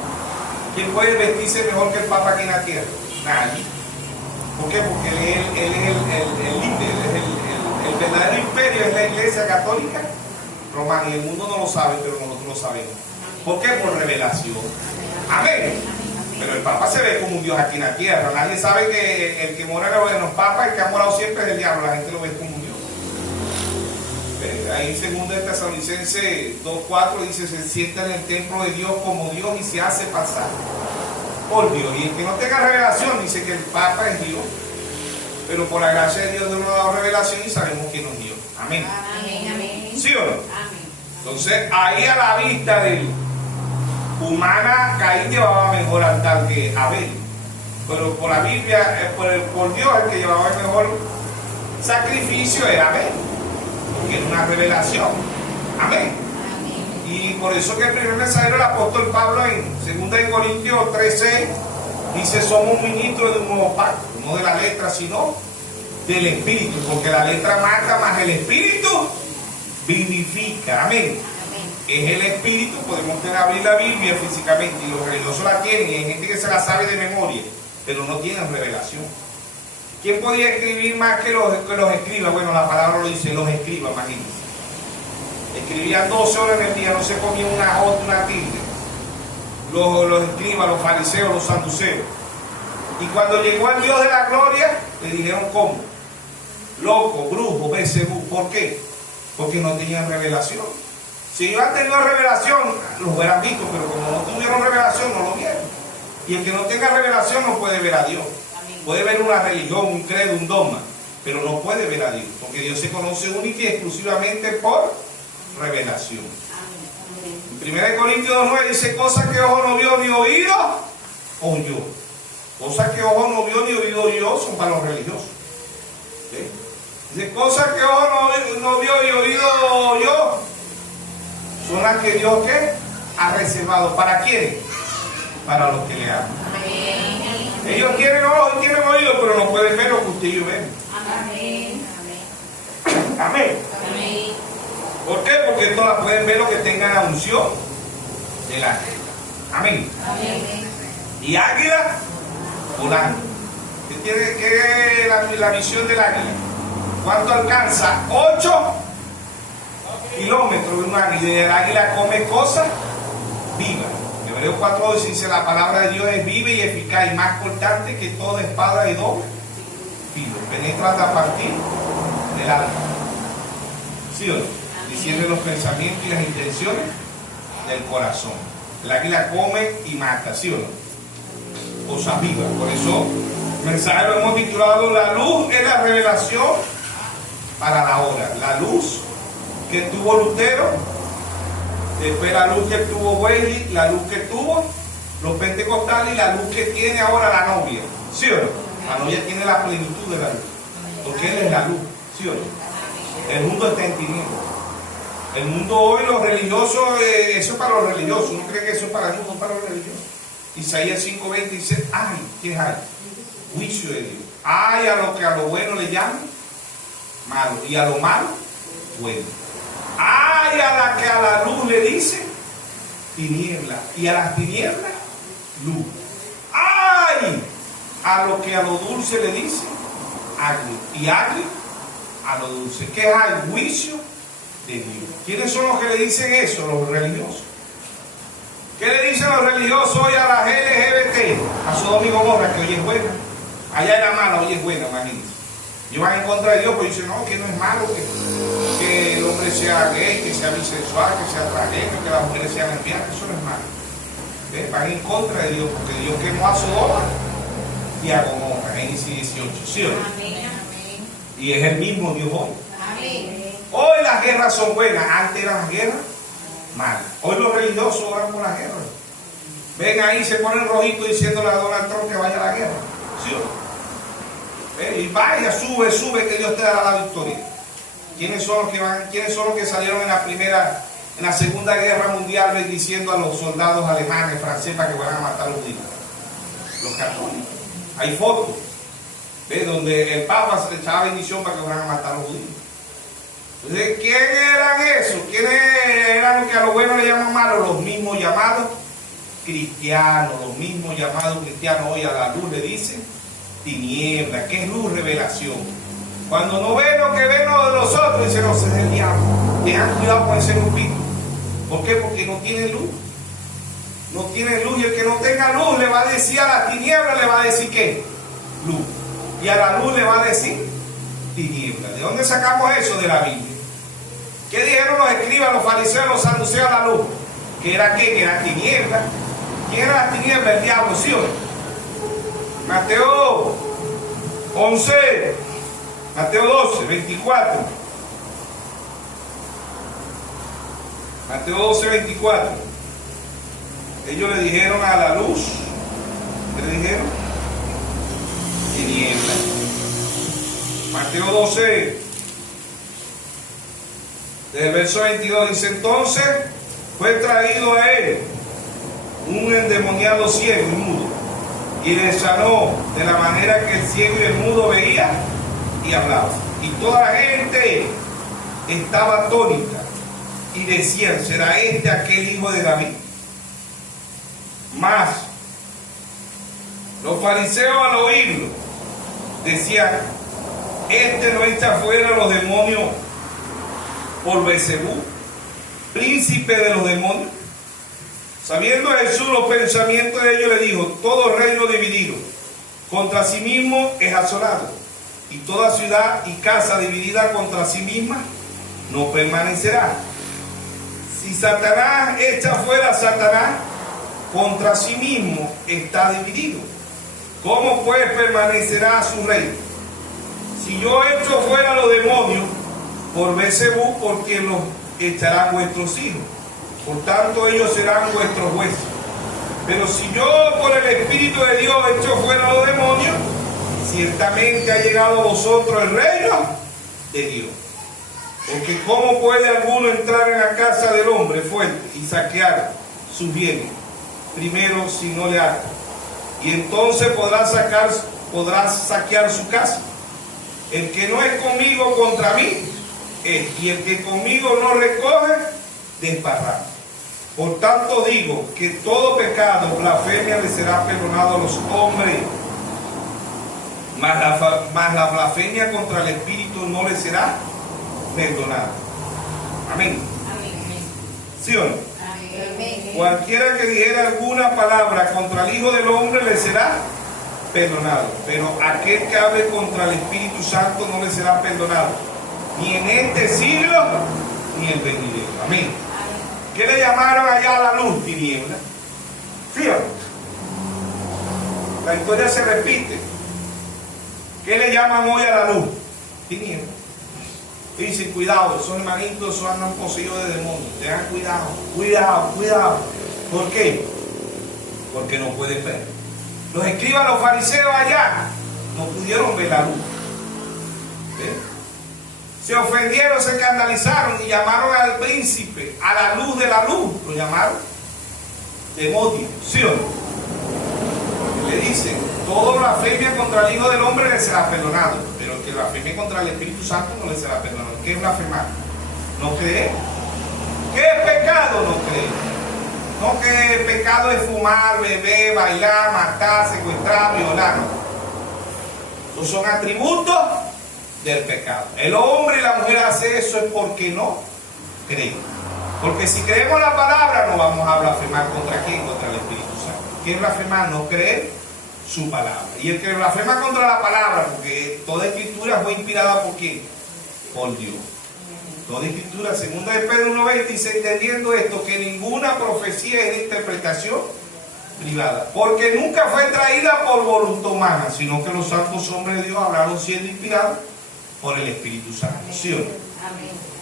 ¿Quién puede vestirse mejor que el Papa aquí en la tierra? Nadie. ¿Por qué? Porque él es el líder, el verdadero imperio es la Iglesia Católica Romana, y el mundo no lo sabe, pero nosotros lo sabemos. ¿Por qué? Por revelación. Amén. Pero el Papa se ve como un Dios aquí en la tierra. Nadie sabe que el que mora en los papas, el que ha morado siempre es el diablo. La gente lo ve como un Dios. Ahí en 2 Tesalonicenses 2:4 dice, se sienta en el templo de Dios como Dios y se hace pasar por Dios. Y el que no tenga revelación dice que el Papa es Dios, pero por la gracia de Dios nos ha dado revelación y sabemos que no es Dios. Amén. Amén, amén. ¿Sí o no? Amén. Entonces ahí a la vista de humana, Caín llevaba mejor altar que Abel, pero por la Biblia, por Dios, el que llevaba el mejor sacrificio era Abel, porque era una revelación. Amén. Y por eso que el primer mensajero del apóstol Pablo en 2 Corintios 3:6 dice, somos ministros de un nuevo pacto, no de la letra, sino del espíritu, porque la letra mata, más el espíritu vivifica. Amén. Es el espíritu. Podemos abrir la Biblia físicamente y los religiosos la tienen, y hay gente que se la sabe de memoria, pero no tienen revelación. ¿Quién podía escribir más que los escribas? Bueno, la palabra lo dice, los escribas, imagínense. Escribían 12 horas en el día, no se comían una tilde. Los escribas, los fariseos, los saduceos. Y cuando llegó el Dios de la gloria, le dijeron, ¿cómo? Loco, brujo, Belcebú. ¿Por qué? Porque no tenían revelación. Si hubieran tenido revelación, lo hubieran visto, pero como no tuvieron revelación, no lo vieron. Y el que no tenga revelación no puede ver a Dios. Puede ver una religión, un credo, un dogma, pero no puede ver a Dios, porque Dios se conoce única y exclusivamente por revelación. En 1 Corintios 2:9 dice, cosas que ojo no vio ni oído oyó. Cosas que ojo no vio ni oído oyó son para los religiosos. ¿Sí? Dice, cosas que ojo no vio ni oído oyó son las que Dios ¿qué? Ha reservado. ¿Para quién? Para los que le aman. Ellos tienen ojos y tienen oídos, pero no pueden ver lo que usted y yo vemos. Amén. Amén. Amén. ¿Por qué? Porque todas pueden ver lo que tengan la unción del ángel. Amén. Amén. Y águila volando. ¿Qué es la visión del águila? ¿Cuánto alcanza? 8 kilómetros de un águila. Y el águila come cosas vivas. Hebreos 4:2 dice, la palabra de Dios es viva y eficaz y más cortante que toda espada de doble filo. Penetra hasta partir del alma. ¿Sí o no? Diciendo los pensamientos y las intenciones del corazón. El águila come y mata, ¿sí o no? Cosas vivas. Por eso, el mensaje lo hemos titulado, la luz es la revelación para la hora. La luz que tuvo Lutero, después la luz que tuvo Wesley, la luz que tuvo los pentecostales y la luz que tiene ahora la novia. ¿Sí o no? La novia tiene la plenitud de la luz, porque Él es la luz. ¿Sí o no? El mundo está en tinieblas. El mundo hoy, los religiosos, eso es para los religiosos. ¿No cree que eso es para el mundo, para los religiosos? Isaías 5:20 dice, ay, ¿qué hay? Juicio de Dios. Ay, a lo que a lo bueno le llaman malo, y a lo malo, bueno. Hay a la que a la luz le dice tiniebla, y a las tinieblas luz. Hay a lo que a lo dulce le dice agrio, y agrio a lo dulce. ¿Qué hay? Juicio de Dios. ¿Quiénes son los que le dicen eso? Los religiosos. ¿Qué le dicen los religiosos hoy a las LGBT? A Sodoma y Gomorra, que hoy es buena. Allá era mala, hoy es buena, imagínense. Y van en contra de Dios, porque dicen, no, que no es malo que el hombre sea gay, que sea bisexual, que sea transgénero, que las mujeres sean lesbianas. Eso no es malo. ¿Ves? Van en contra de Dios, porque Dios quemó a Sodoma y a Gomorra, Génesis 18. ¿Sí o no? Amén. Y es el mismo Dios hoy. Amén. Hoy las guerras son buenas, antes eran las guerras malas. Hoy los religiosos oran por la guerra. Ven ahí, se ponen rojitos diciéndole a Donald Trump que vaya a la guerra. ¿Sí o no? Y vaya, sube, que Dios te dará la victoria. ¿Quiénes son los que salieron en la Segunda Guerra Mundial bendiciendo a los soldados alemanes, franceses, para que vayan a matar a los judíos? Los católicos. Hay fotos, ¿ves? Donde el Papa se echaba bendición para que vayan a matar a los judíos. Entonces, ¿quién eran esos? ¿Quiénes eran los que a lo bueno le llaman malo? Los mismos llamados cristianos, los mismos llamados cristianos hoy a la luz le dicen tiniebla. ¿Qué es luz? Revelación. Cuando no ven lo que ven los otros, dicen, no, ese es el diablo. Tengan cuidado con ese grupito. ¿Por qué? Porque no tiene luz. No tiene luz, y el que no tenga luz le va a decir a la tiniebla, le va a decir ¿qué? Luz. Y a la luz le va a decir tiniebla. ¿De dónde sacamos eso? De la Biblia. ¿Qué dijeron los escribas, los fariseos, los saduceos a la luz? ¿Que era qué? Que era tiniebla. ¿Quién era la tiniebla? El diablo, ¿sí o no? Mateo 11, Mateo 12, 24. Mateo 12, 24. Ellos le dijeron a la luz, ¿qué le dijeron? Tiniebla. Mateo 12, del verso 22, dice: entonces fue traído a él un endemoniado ciego y mudo, y le sanó de la manera que el ciego y el mudo veía y hablaba. Y toda la gente estaba atónita y decían: ¿será este aquel hijo de David? Mas los fariseos al oírlo decían: este no echa fuera los demonios por Beelzebú, príncipe de los demonios. Sabiendo Jesús los pensamientos de ellos, le dijo: todo reino dividido contra sí mismo es asolado, y toda ciudad y casa dividida contra sí misma no permanecerá. Si Satanás echa fuera a Satanás, contra sí mismo está dividido. ¿Cómo pues permanecerá su reino? Si yo echo fuera a los demonios por Beelzebú, porque los echarán vuestros hijos, por tanto ellos serán vuestros jueces. Pero si yo por el Espíritu de Dios echo fuera a los demonios, ciertamente ha llegado a vosotros el reino de Dios. Porque ¿cómo puede alguno entrar en la casa del hombre fuerte y saquear sus bienes? Primero, si no le ata. Y entonces podrá saquear su casa. El que no es conmigo contra mí es, y el que conmigo no recoge, desparrama. Por tanto digo que todo pecado, blasfemia, le será perdonado a los hombres, mas la blasfemia contra el Espíritu no le será perdonada. Amén. Amén. ¿Sí o no? Amén. Cualquiera que dijera alguna palabra contra el Hijo del Hombre le será perdonado, pero aquel que hable contra el Espíritu Santo no le será perdonado, ni en este siglo ni en el venidero. Amén. ¿Qué le llamaron allá a la luz? Tiniebla. ¿Sí o no? La historia se repite. ¿Qué le llaman hoy a la luz? Tiniebla. Dicen: cuidado, esos hermanitos andan poseídos de demonios. Tengan cuidado, cuidado, cuidado. ¿Por qué? Porque no pueden ver. Los escribas, los fariseos allá, no pudieron ver la luz. ¿Ven? Se ofendieron, se escandalizaron y llamaron al príncipe, a la luz de la luz, lo llamaron demonio. ¿Sí o no? Le dicen: todo blasfemia contra el Hijo del Hombre le será perdonado, pero el que blasfemia contra el Espíritu Santo no le será perdonado. ¿Qué es blasfemar? ¿No cree? ¿Qué es pecado? No cree. No que pecado es fumar, beber, bailar, matar, secuestrar, violar. Esos son atributos del pecado. El hombre y la mujer hace eso es porque no creen. Porque si creemos la palabra no vamos a blasfemar contra quién, contra el Espíritu Santo. ¿Quién blasfema? No creer su palabra. Y el que blasfema contra la palabra, porque toda escritura fue inspirada por quién, por Dios. Toda escritura, 2 de Pedro 1:20 dice, entendiendo esto, que ninguna profecía es de interpretación privada, porque nunca fue traída por voluntad humana, sino que los santos hombres de Dios hablaron siendo inspirados por el Espíritu Santo. ¿Sí o no?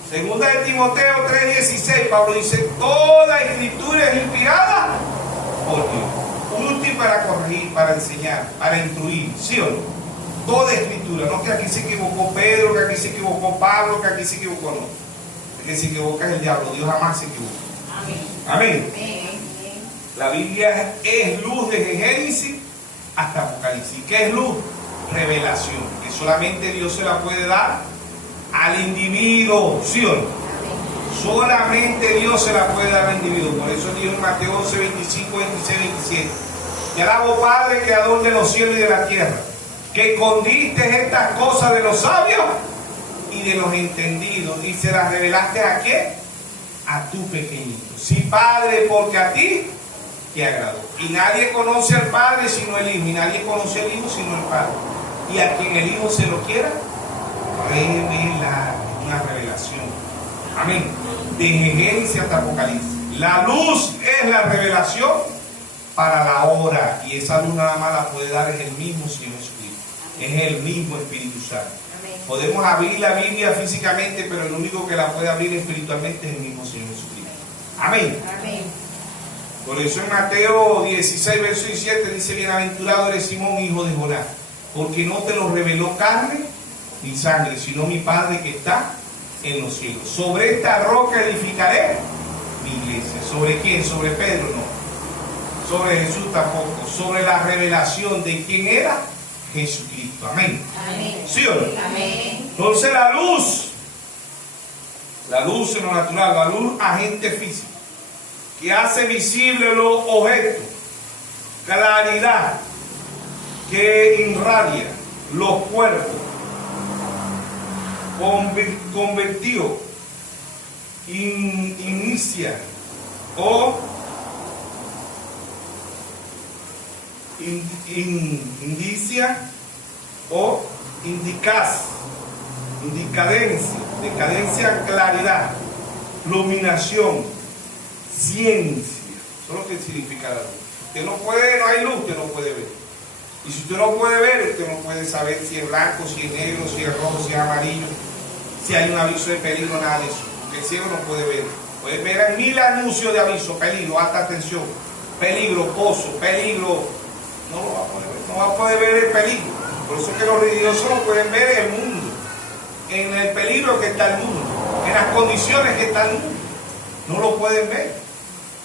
Segunda de Timoteo 3:16, Pablo dice, toda escritura es inspirada por Dios, útil para corregir, para enseñar, para instruir. ¿Sí o no? Toda escritura, no que aquí se equivocó Pedro, que aquí se equivocó Pablo, que aquí se equivocó, no. El que se equivoca es el diablo, Dios jamás se equivoca. Amén. La Biblia es luz desde Génesis hasta Apocalipsis. ¿Qué es luz? Revelación, que solamente Dios se la puede dar al individuo, ¿sí o no? Solamente Dios se la puede dar al individuo. Por eso dijo en Mateo 11, 25, 26, 27. Te alabo, Padre, creador de los cielos y de la tierra, que escondiste estas cosas de los sabios y de los entendidos, y se las revelaste ¿a quién? A tu pequeñito. Sí, Padre, porque a ti te agradó. Y nadie conoce al Padre sino el Hijo, y nadie conoce al Hijo sino el Padre. Y a quien el Hijo se lo quiera revelar. Una revelación. Amén. Desde Génesis hasta Apocalipsis. La luz es la revelación para la hora, y esa luz nada más la puede dar es el mismo Señor Jesucristo. Es el mismo Espíritu Santo. Amén. Podemos abrir la Biblia físicamente, pero el único que la puede abrir espiritualmente es el mismo Señor Jesucristo. Amén. Amén. Por eso en Mateo 16, verso 17 dice, bienaventurado eres Simón, hijo de Jonás, porque no te lo reveló carne ni sangre, sino mi Padre que está en los cielos. Sobre esta roca edificaré mi iglesia. ¿Sobre quién? Sobre Pedro, no. Sobre Jesús tampoco. Sobre la revelación de quién era Jesucristo. Amén. Amén. ¿Sí o no? Amén. Entonces la luz en lo natural, la luz agente físico, que hace visible los objetos, claridad, que irradia los cuerpos, convertido, inicia o indicia o decadencia, claridad, iluminación, ciencia. Eso es lo que significa la luz. Usted no puede, no hay luz, usted no puede ver. Y si usted no puede ver, usted no puede saber si es blanco, si es negro, si es rojo, si es amarillo, si hay un aviso de peligro, nada de eso. Porque el ciego no puede ver. Puede ver 1000 anuncios de aviso, peligro, alta atención, peligro, pozo, peligro. No lo va a poder ver, no va a poder ver el peligro. Por eso es que los religiosos no pueden ver el mundo, en el peligro que está el mundo, en las condiciones que está el mundo. No lo pueden ver,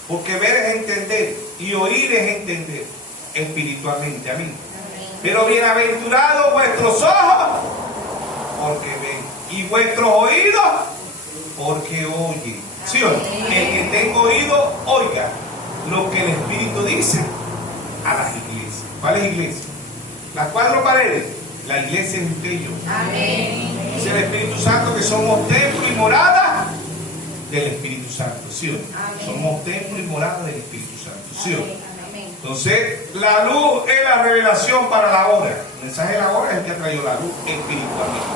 porque ver es entender y oír es entender espiritualmente. Amén. Pero bienaventurados vuestros ojos, porque ven, y vuestros oídos, porque oyen. ¿Sí o no? El que tenga oído, oiga lo que el Espíritu dice a las iglesias. ¿Cuáles iglesias? Las 4 paredes. La iglesia es usted y yo. Amén. Dice el Espíritu Santo que somos templo y morada del Espíritu Santo. ¿Sí o no? Amén. Somos templo y morada del Espíritu Santo. ¿Sí o no? Entonces, la luz es la revelación para la hora. El mensaje de la hora es el que ha traído la luz espiritualmente.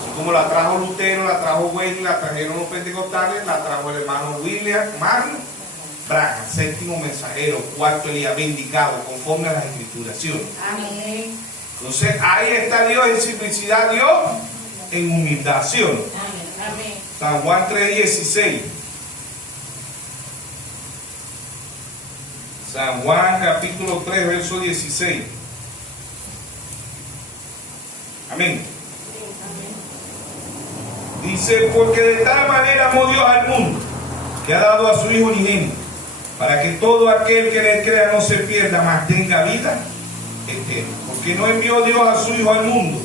Así como la trajo Lutero, la trajo Wesley, la trajeron los pentecostales, la trajo el hermano William Marley Branham, 7º mensajero, 4º Elías, vindicado conforme a las escrituras. ¿Sí o no? Amén. Entonces, ahí está Dios en simplicidad, Dios en humildad. ¿Sí o no? Amén. San Juan 3:16. San Juan capítulo 3, verso 16. Amén. Dice, porque de tal manera amó Dios al mundo, que ha dado a su Hijo unigénito, para que todo aquel que en él crea no se pierda, mas tenga vida eterna. Porque no envió Dios a su Hijo al mundo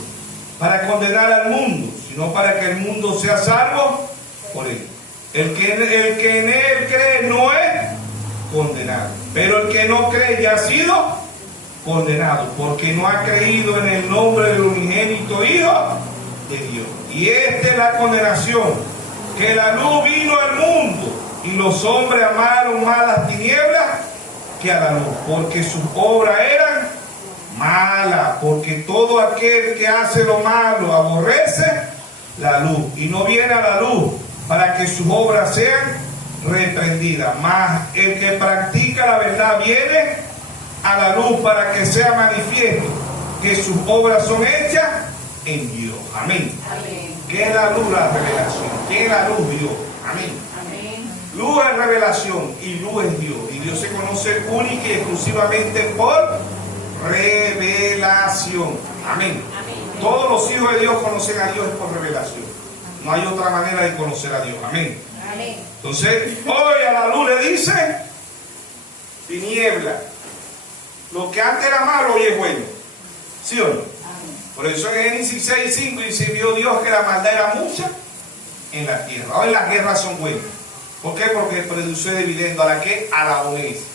para condenar al mundo, sino para que el mundo sea salvo por él. El que en él cree no es condenado, pero el que no cree ya ha sido condenado, porque no ha creído en el nombre del unigénito Hijo de Dios. Y esta es la condenación, que la luz vino al mundo, y los hombres amaron más las tinieblas que a la luz, porque sus obras eran malas, porque todo aquel que hace lo malo aborrece la luz, y no viene a la luz para que sus obras sean reprendidas. Mas el que practica la verdad viene a la luz para que sea manifiesto que sus obras son hechas en Dios. Amén. Amén. ¿Qué es la luz? La revelación. ¿Qué es la luz? Dios. Amén. Amén. Luz es revelación y luz es Dios. Y Dios se conoce única y exclusivamente por revelación. Amén. Amén. Todos los hijos de Dios conocen a Dios por revelación. No hay otra manera de conocer a Dios. Amén. Amén. Entonces, hoy a la luz le dice tiniebla. Lo que antes era malo hoy es bueno. ¿Sí o no? Amén. Por eso en Génesis 6:5 dice: vio Dios que la maldad era mucha en la tierra. Hoy las guerras son buenas. ¿Por qué? Porque produce dividendo a la que a la honesta.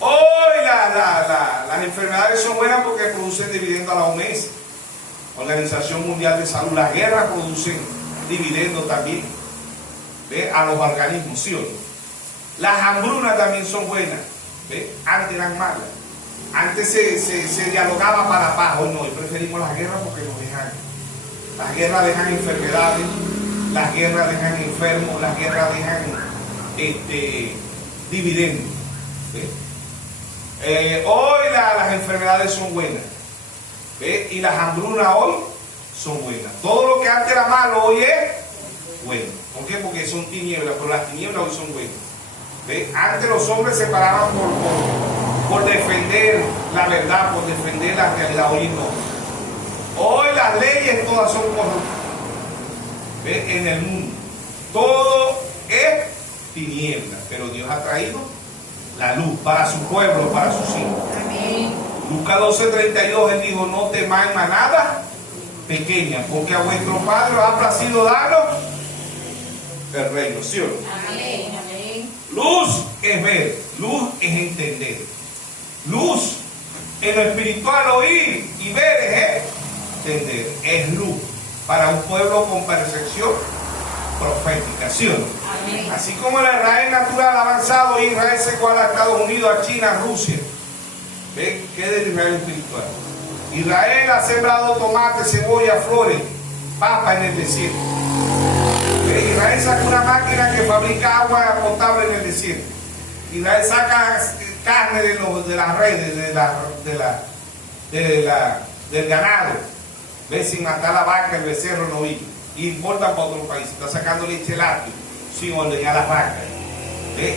Hoy las enfermedades son buenas porque producen dividendo a la OMS, Organización Mundial de Salud. Las guerras producen dividendo también, ¿ve?, a los organismos, ¿sí o no? Las hambrunas también son buenas, ¿ve? Antes eran malas. Antes se dialogaba para la paz. Hoy no, hoy preferimos las guerras porque nos dejan. Las guerras dejan enfermedades, las guerras dejan enfermos, las guerras dejan dividendos, ¿ve? Hoy las enfermedades son buenas, ¿ve? Y las hambrunas hoy son buenas. Todo lo que antes era malo hoy es bueno. ¿Por qué? Porque son tinieblas, pero las tinieblas hoy son buenas, ¿ve? Antes los hombres se paraban por defender la verdad, por defender la realidad. Hoy no. Hoy las leyes todas son corruptas, ¿ve? En el mundo todo es tiniebla, pero Dios ha traído la luz para su pueblo, para sus hijos. Amén. Lucas 12:32, él dijo: no temáis manada pequeña, porque a vuestro Padre os ha placido daros el reino. ¿Sí o no? Amén. Amén. Luz es ver, luz es entender. Luz en lo espiritual, oír y ver es entender. Es luz para un pueblo con percepción profética. ¿Sí o no? Amén. Así como el Israel natural ha avanzado, Israel se iguala a Estados Unidos, a China, a Rusia. ¿Ve? ¿Qué es del Israel espiritual? Israel ha sembrado tomate, cebolla, flores, papa en el desierto. ¿Ve? Israel saca una máquina que fabrica agua potable en el desierto. Israel saca carne de las redes, del ganado. ¿Ve? Sin matar la vaca, el becerro, el novillo. Y importan para otro país. Está sacando leche láctea sin ordeñar las vacas.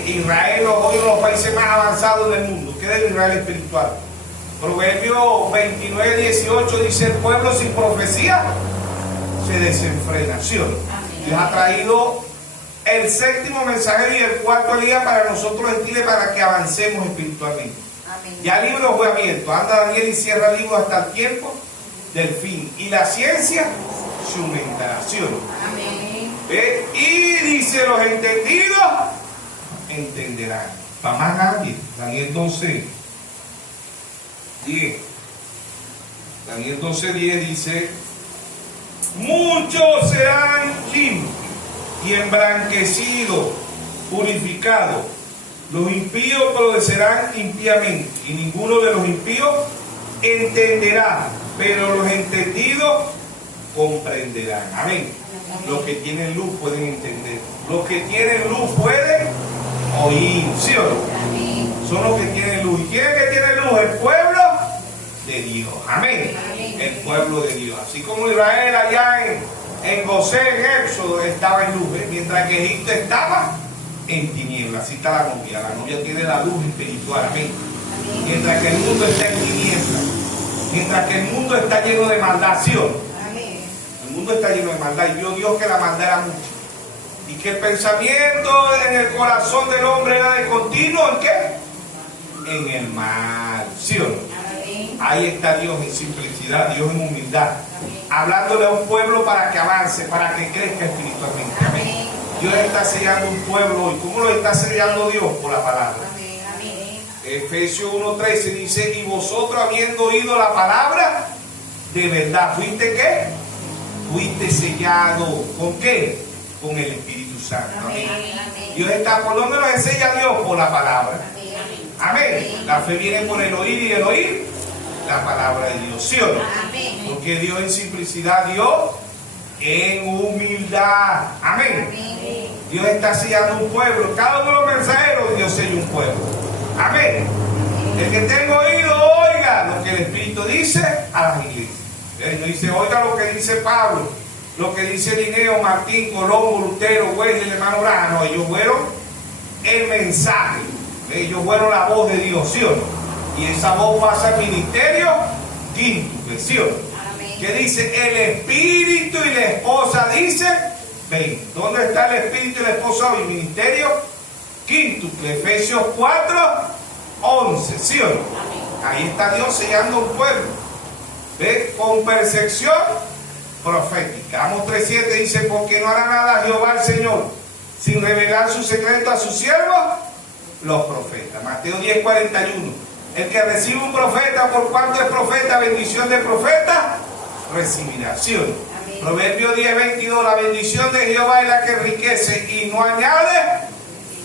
Israel es uno de los países más avanzados del mundo. ¿Qué es el Israel espiritual? Proverbios 29:18 dice: el pueblo sin profecía se desenfrena. ¿Sí o no? Dios ha traído el séptimo mensajero y el cuarto Elías para nosotros gentiles, para que avancemos espiritualmente. Amén. Ya el libro fue abierto. Anda Daniel y cierra el libro hasta el tiempo del fin. Y la ciencia se aumentará. ¿Sí o no? Amén. ¿Ve? Y dice: los entendidos entenderán. Para más nadie. Daniel 12:10. Daniel 12:10 dice: muchos serán limpios y emblanquecidos, purificados. Los impíos prodecerán impíamente, y ninguno de los impíos entenderá, pero los entendidos comprenderán. Amén. Los que tienen luz pueden entender. Los que tienen luz pueden oír. ¿Sí o no? Amén. Son los que tienen luz. ¿Y quién es que tiene luz? El pueblo de Dios. Amén. Amén. El pueblo de Dios. Así como Israel allá en Gosén, en Éxodo, estaba en luz, ¿eh? Mientras que Egipto estaba en tinieblas. Así está la novia. La novia tiene la luz espiritual. Amén. Amén. Mientras que el mundo está en tinieblas. Mientras que el mundo está lleno de maldad. ¿Sí o no? Amén. El mundo está lleno de maldad, y vio Dios que la maldad era mucha, y que el pensamiento en el corazón del hombre era de continuo, ¿en qué? En el mal. ¿Sí o no? Amén. Ahí está Dios en simplicidad, Dios en humildad, Amén. hablándole a un pueblo para que avance, para que crezca espiritualmente. Amén. Amén. Dios está sellando un pueblo hoy. ¿Cómo lo está sellando Dios? Por la palabra. Amén. Amén. Efesios 1:13 dice, y vosotros habiendo oído la palabra, de verdad, ¿fuiste qué? Fuiste sellado. ¿Con qué? Con el Espíritu Santo. Amén. Amén. Dios está, ¿por dónde nos enseña Dios? Por la palabra. Amén. Amén. La fe viene por el oír y el oír la palabra de Dios. ¿Sí o no? Amén. Porque Dios en simplicidad, Dios en humildad. Amén. Amén. Dios está sellando un pueblo. Cada uno de los mensajeros, Dios sella un pueblo. Amén. El que tenga oído, oiga lo que el Espíritu dice a las iglesias. Él dice, oiga lo que dice Pablo, lo que dice Linneo, Martín, Colombo, Lutero, Güey, el hermano Brano. No, ellos fueron el mensaje. Ellos fueron la voz de Dios, ¿sí o no? Y esa voz pasa al ministerio quíntuple, ¿sí o no? Amén. Que dice, el espíritu y la esposa dicen, ven. ¿Dónde está el espíritu y la esposa hoy? Ministerio quíntuple, Efesios 4:11, ¿sí o no? Ahí está Dios sellando un pueblo. ¿Ve? Con percepción profética. Amos 3:7 dice, porque no hará nada Jehová el Señor sin revelar su secreto a sus siervos, los profetas. Mateo 10:41. El que recibe un profeta, por cuanto es profeta, bendición de profeta, recibirá. ¿Sí o no? Amén. Proverbio 10:22. La bendición de Jehová es la que enriquece y no añade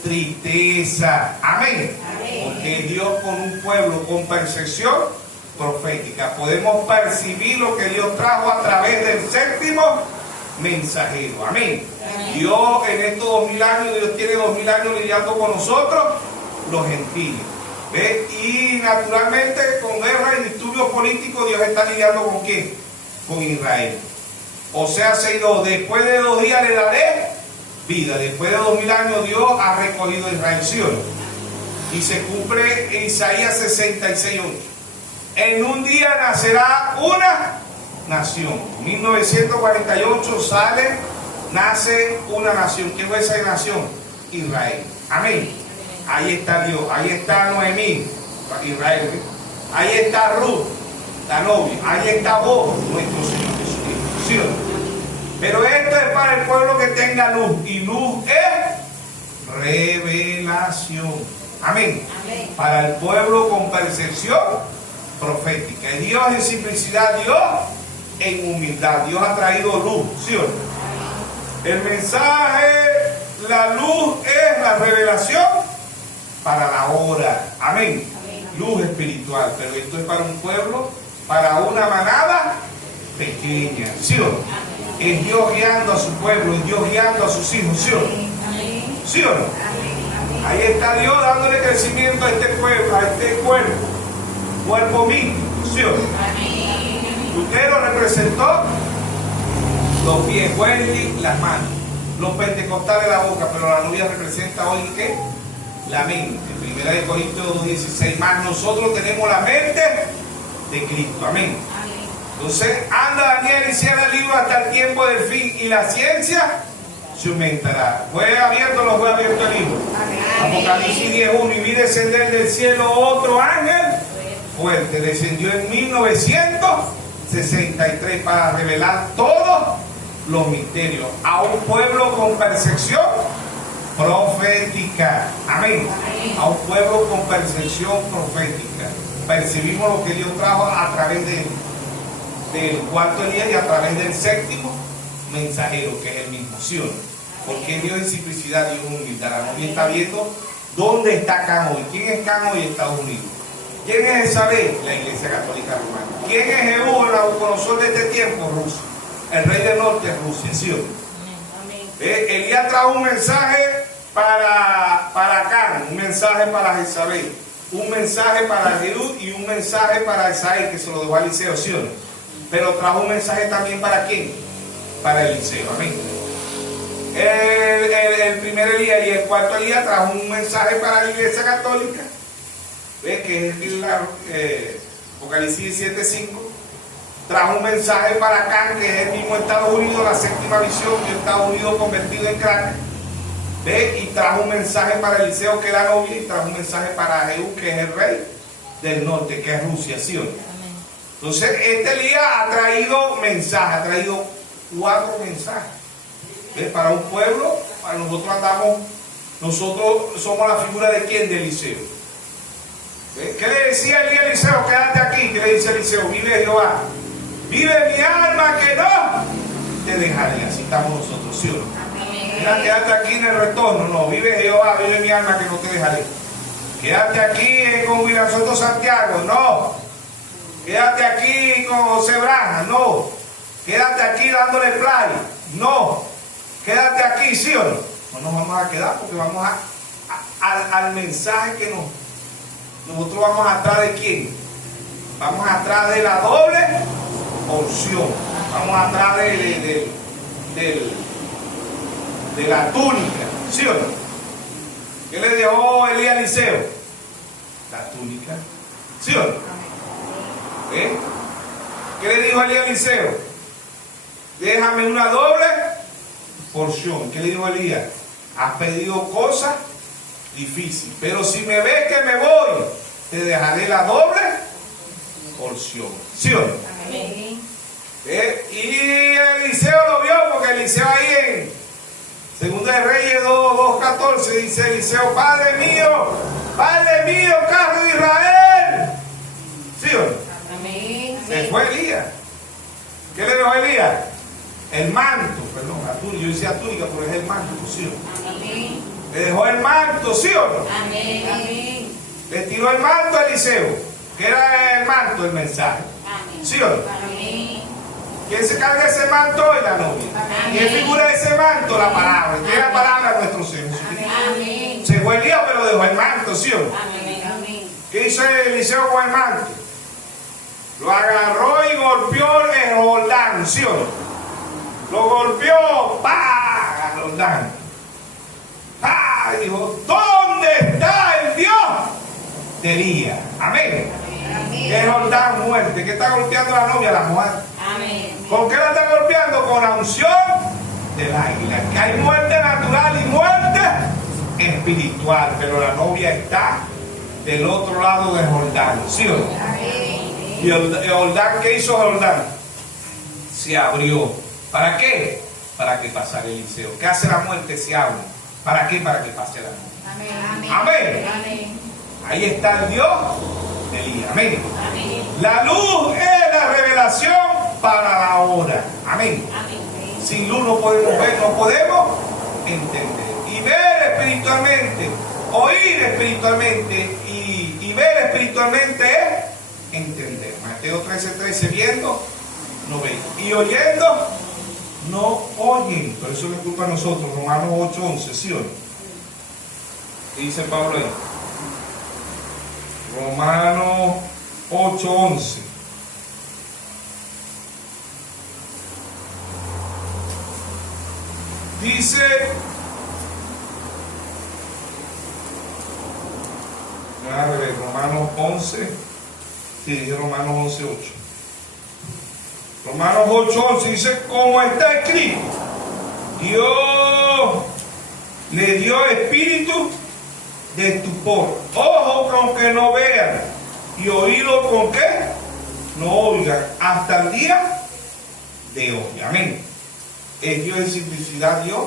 tristeza. Amén. Amén. Porque Dios con un pueblo con percepción profética podemos percibir lo que Dios trajo a través del séptimo mensajero. Amén. Amén. Dios en estos 2000 años, Dios tiene 2000 años lidiando con nosotros, los gentiles. ¿Ve? Y naturalmente con guerra y disturbios políticos Dios está lidiando con ¿quién? Con Israel. O sea, después de 2 días le daré vida. Después de 2000 años Dios ha recogido a Israel. ¿Sí o no? Y se cumple en Isaías 66:8. En un día nacerá una nación. 1948 nace una nación. ¿Qué fue esa nación? Israel. Amén. Ahí está Dios. Ahí está Noemí, Israel. Ahí está Ruth, la novia. Ahí está vos, nuestro Señor Jesucristo. ¿Sí o no? Pero esto es para el pueblo que tenga luz. Y luz es revelación. Amén. Amén. Para el pueblo con percepción profética. Y Dios en simplicidad, Dios en humildad. Dios ha traído luz. ¿Sí o no? El mensaje, la luz es la revelación para la hora. Amén. Amén. Luz espiritual. Pero esto es para un pueblo, para una manada pequeña. ¿Sí o no? Es Dios guiando a su pueblo, es Dios guiando a sus hijos. ¿Sí o no? Amén. ¿Sí o no? Amén. Ahí está Dios dándole crecimiento a este pueblo, a este cuerpo místico. ¿Sí o no? Amén. Lutero representó los pies, Wesley las manos, los pentecostales la boca, pero la novia representa hoy ¿qué? La mente. 1 Corintios 2:16. Más nosotros tenemos la mente de Cristo. Amén. Amén. Entonces anda Daniel y cierra el libro hasta el tiempo del fin y la ciencia se aumentará. Fue abierto o no fue abierto el libro. Amén. Apocalipsis 10:1. Y vi descender del cielo otro ángel fuerte. Descendió en 1963 para revelar todos los misterios a un pueblo con percepción profética. Amén. A un pueblo con percepción profética. Percibimos lo que Dios trajo a través del cuarto día y a través del séptimo mensajero, que es el mismo. ¿Sí o no? Porque Dios en simplicidad, Dios en humildad. La novia está viendo dónde está Can hoy. ¿Quién es Can hoy en Estados Unidos? ¿Quién es Isabel? La Iglesia Católica Romana. ¿Quién es Jehú, el Nabucodonosor de este tiempo? Rusia. El rey del norte es Rusia. ¿Sí o no? Amén. Elías trajo un mensaje para Can, un mensaje para Jezabel, un mensaje para Jehú y un mensaje para Isaías, que se lo dejó a Eliseo. ¿Sí o no? Pero trajo un mensaje también para ¿quién? Para Eliseo. Amén. El primer Elías y el cuarto Elías trajo un mensaje para la Iglesia Católica. ¿Ves? Que es Apocalipsis 17:5. Trajo un mensaje para Can, que es el mismo Estados Unidos, la séptima visión de Estados Unidos convertido en crack. ¿Ves? Y trajo un mensaje para Eliseo, que es la novia, y trajo un mensaje para Jehú, que es el rey del norte, que es Rusia. ¿Sí o no? Entonces, este Elías ha traído mensajes, ha traído 4 mensajes. ¿Ves? Para un pueblo nosotros somos la figura de quién, de Eliseo. ¿Qué le decía Elías a Eliseo? Quédate aquí. ¿Qué le dice Eliseo? Vive Jehová, vive mi alma, que no te dejaré. Así estamos nosotros, ¿sí o no? Mira, quédate aquí en el retorno. No, vive Jehová, vive mi alma, que no te dejaré. Quédate aquí con William Soto Santiago. No. Quédate aquí con José Braja. No. Quédate aquí dándole play. No. Quédate aquí, ¿sí o no? No nos vamos a quedar porque vamos al mensaje que nosotros vamos atrás de quién. Vamos atrás de la doble porción. Vamos atrás de la túnica, ¿sí o no? ¿Qué le dejó Elías a Eliseo? La túnica, ¿sí o no? ¿Qué le dijo Elías a Eliseo? Déjame una doble porción. ¿Qué le dijo Elías? Has pedido cosas difíciles, pero si me ves que me voy, te dejaré la doble porción, ¿sí o no? Amén. Y Eliseo lo vio, porque Eliseo ahí en Segunda de Reyes 2:14 dice Eliseo: Padre mío, carro de Israel. ¿Sí o no? Amén. Se fue Elías. ¿Qué le dejó Elías? El manto, perdón, la túnica. Yo decía túnica, pero es el manto, ¿sí o no? Amén. Le dejó el manto, ¿sí o no? Amén. Le tiró el manto a Eliseo. ¿Qué era el manto? El mensaje. ¿Sí o no? Amén. ¿Quién se carga ese manto hoy? La novia. ¿Quién figura ese manto? La palabra. ¿Quién es la palabra de nuestro Señor? Amén. Se fue Elías, pero dejó el manto, ¿sí o no? Amén. ¿Qué hizo Eliseo con el manto? Lo agarró y golpeó el Jordán, ¿sí o no? Lo golpeó, ¡pah! A Jordán. ¡Pah! Y dijo: ¿dónde está el Dios de Elías? Amén. El Jordán muerte. ¿Qué está golpeando la novia? La muerte. Amén. ¿Con qué la está golpeando? Con la unción del águila. Que hay muerte natural y muerte espiritual, pero la novia está del otro lado del Jordán, ¿sí o no? Y el Jordán, ¿qué hizo Jordán? Se abrió. ¿Para qué? Para que pasara Eliseo. ¿Qué hace la muerte? Se abre. ¿Para qué? Para que pase la muerte. Amén. Ahí está el Dios de Elías. Amén. La luz es la revelación para la hora. Amén. Sin luz no podemos ver, no podemos entender. Y ver espiritualmente, oír espiritualmente y ver espiritualmente es entender. Mateo 13:13, viendo, no ven. Y oyendo, no oyen. Por eso le culpa a nosotros. Romanos 8:11, ¿sí o no? ¿Qué dice Pablo ahí? Romanos 8:11. Dice: Romanos 11. Sí, dije Romanos 11:8. Romanos 8:11 dice: como está escrito, Dios le dio espíritu de estupor, ojo con que no vean, y oído con que no oigan, hasta el día de hoy. Amén. Es Dios en simplicidad, Dios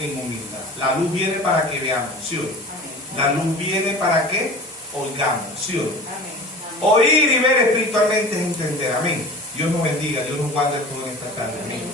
en humildad. La luz viene para que veamos, ¿sí o no? La luz viene para que oigamos, ¿sí o no? Oír y ver espiritualmente es entender. Amén. Dios nos bendiga, Dios nos guarde todo en esta tarde. Amén.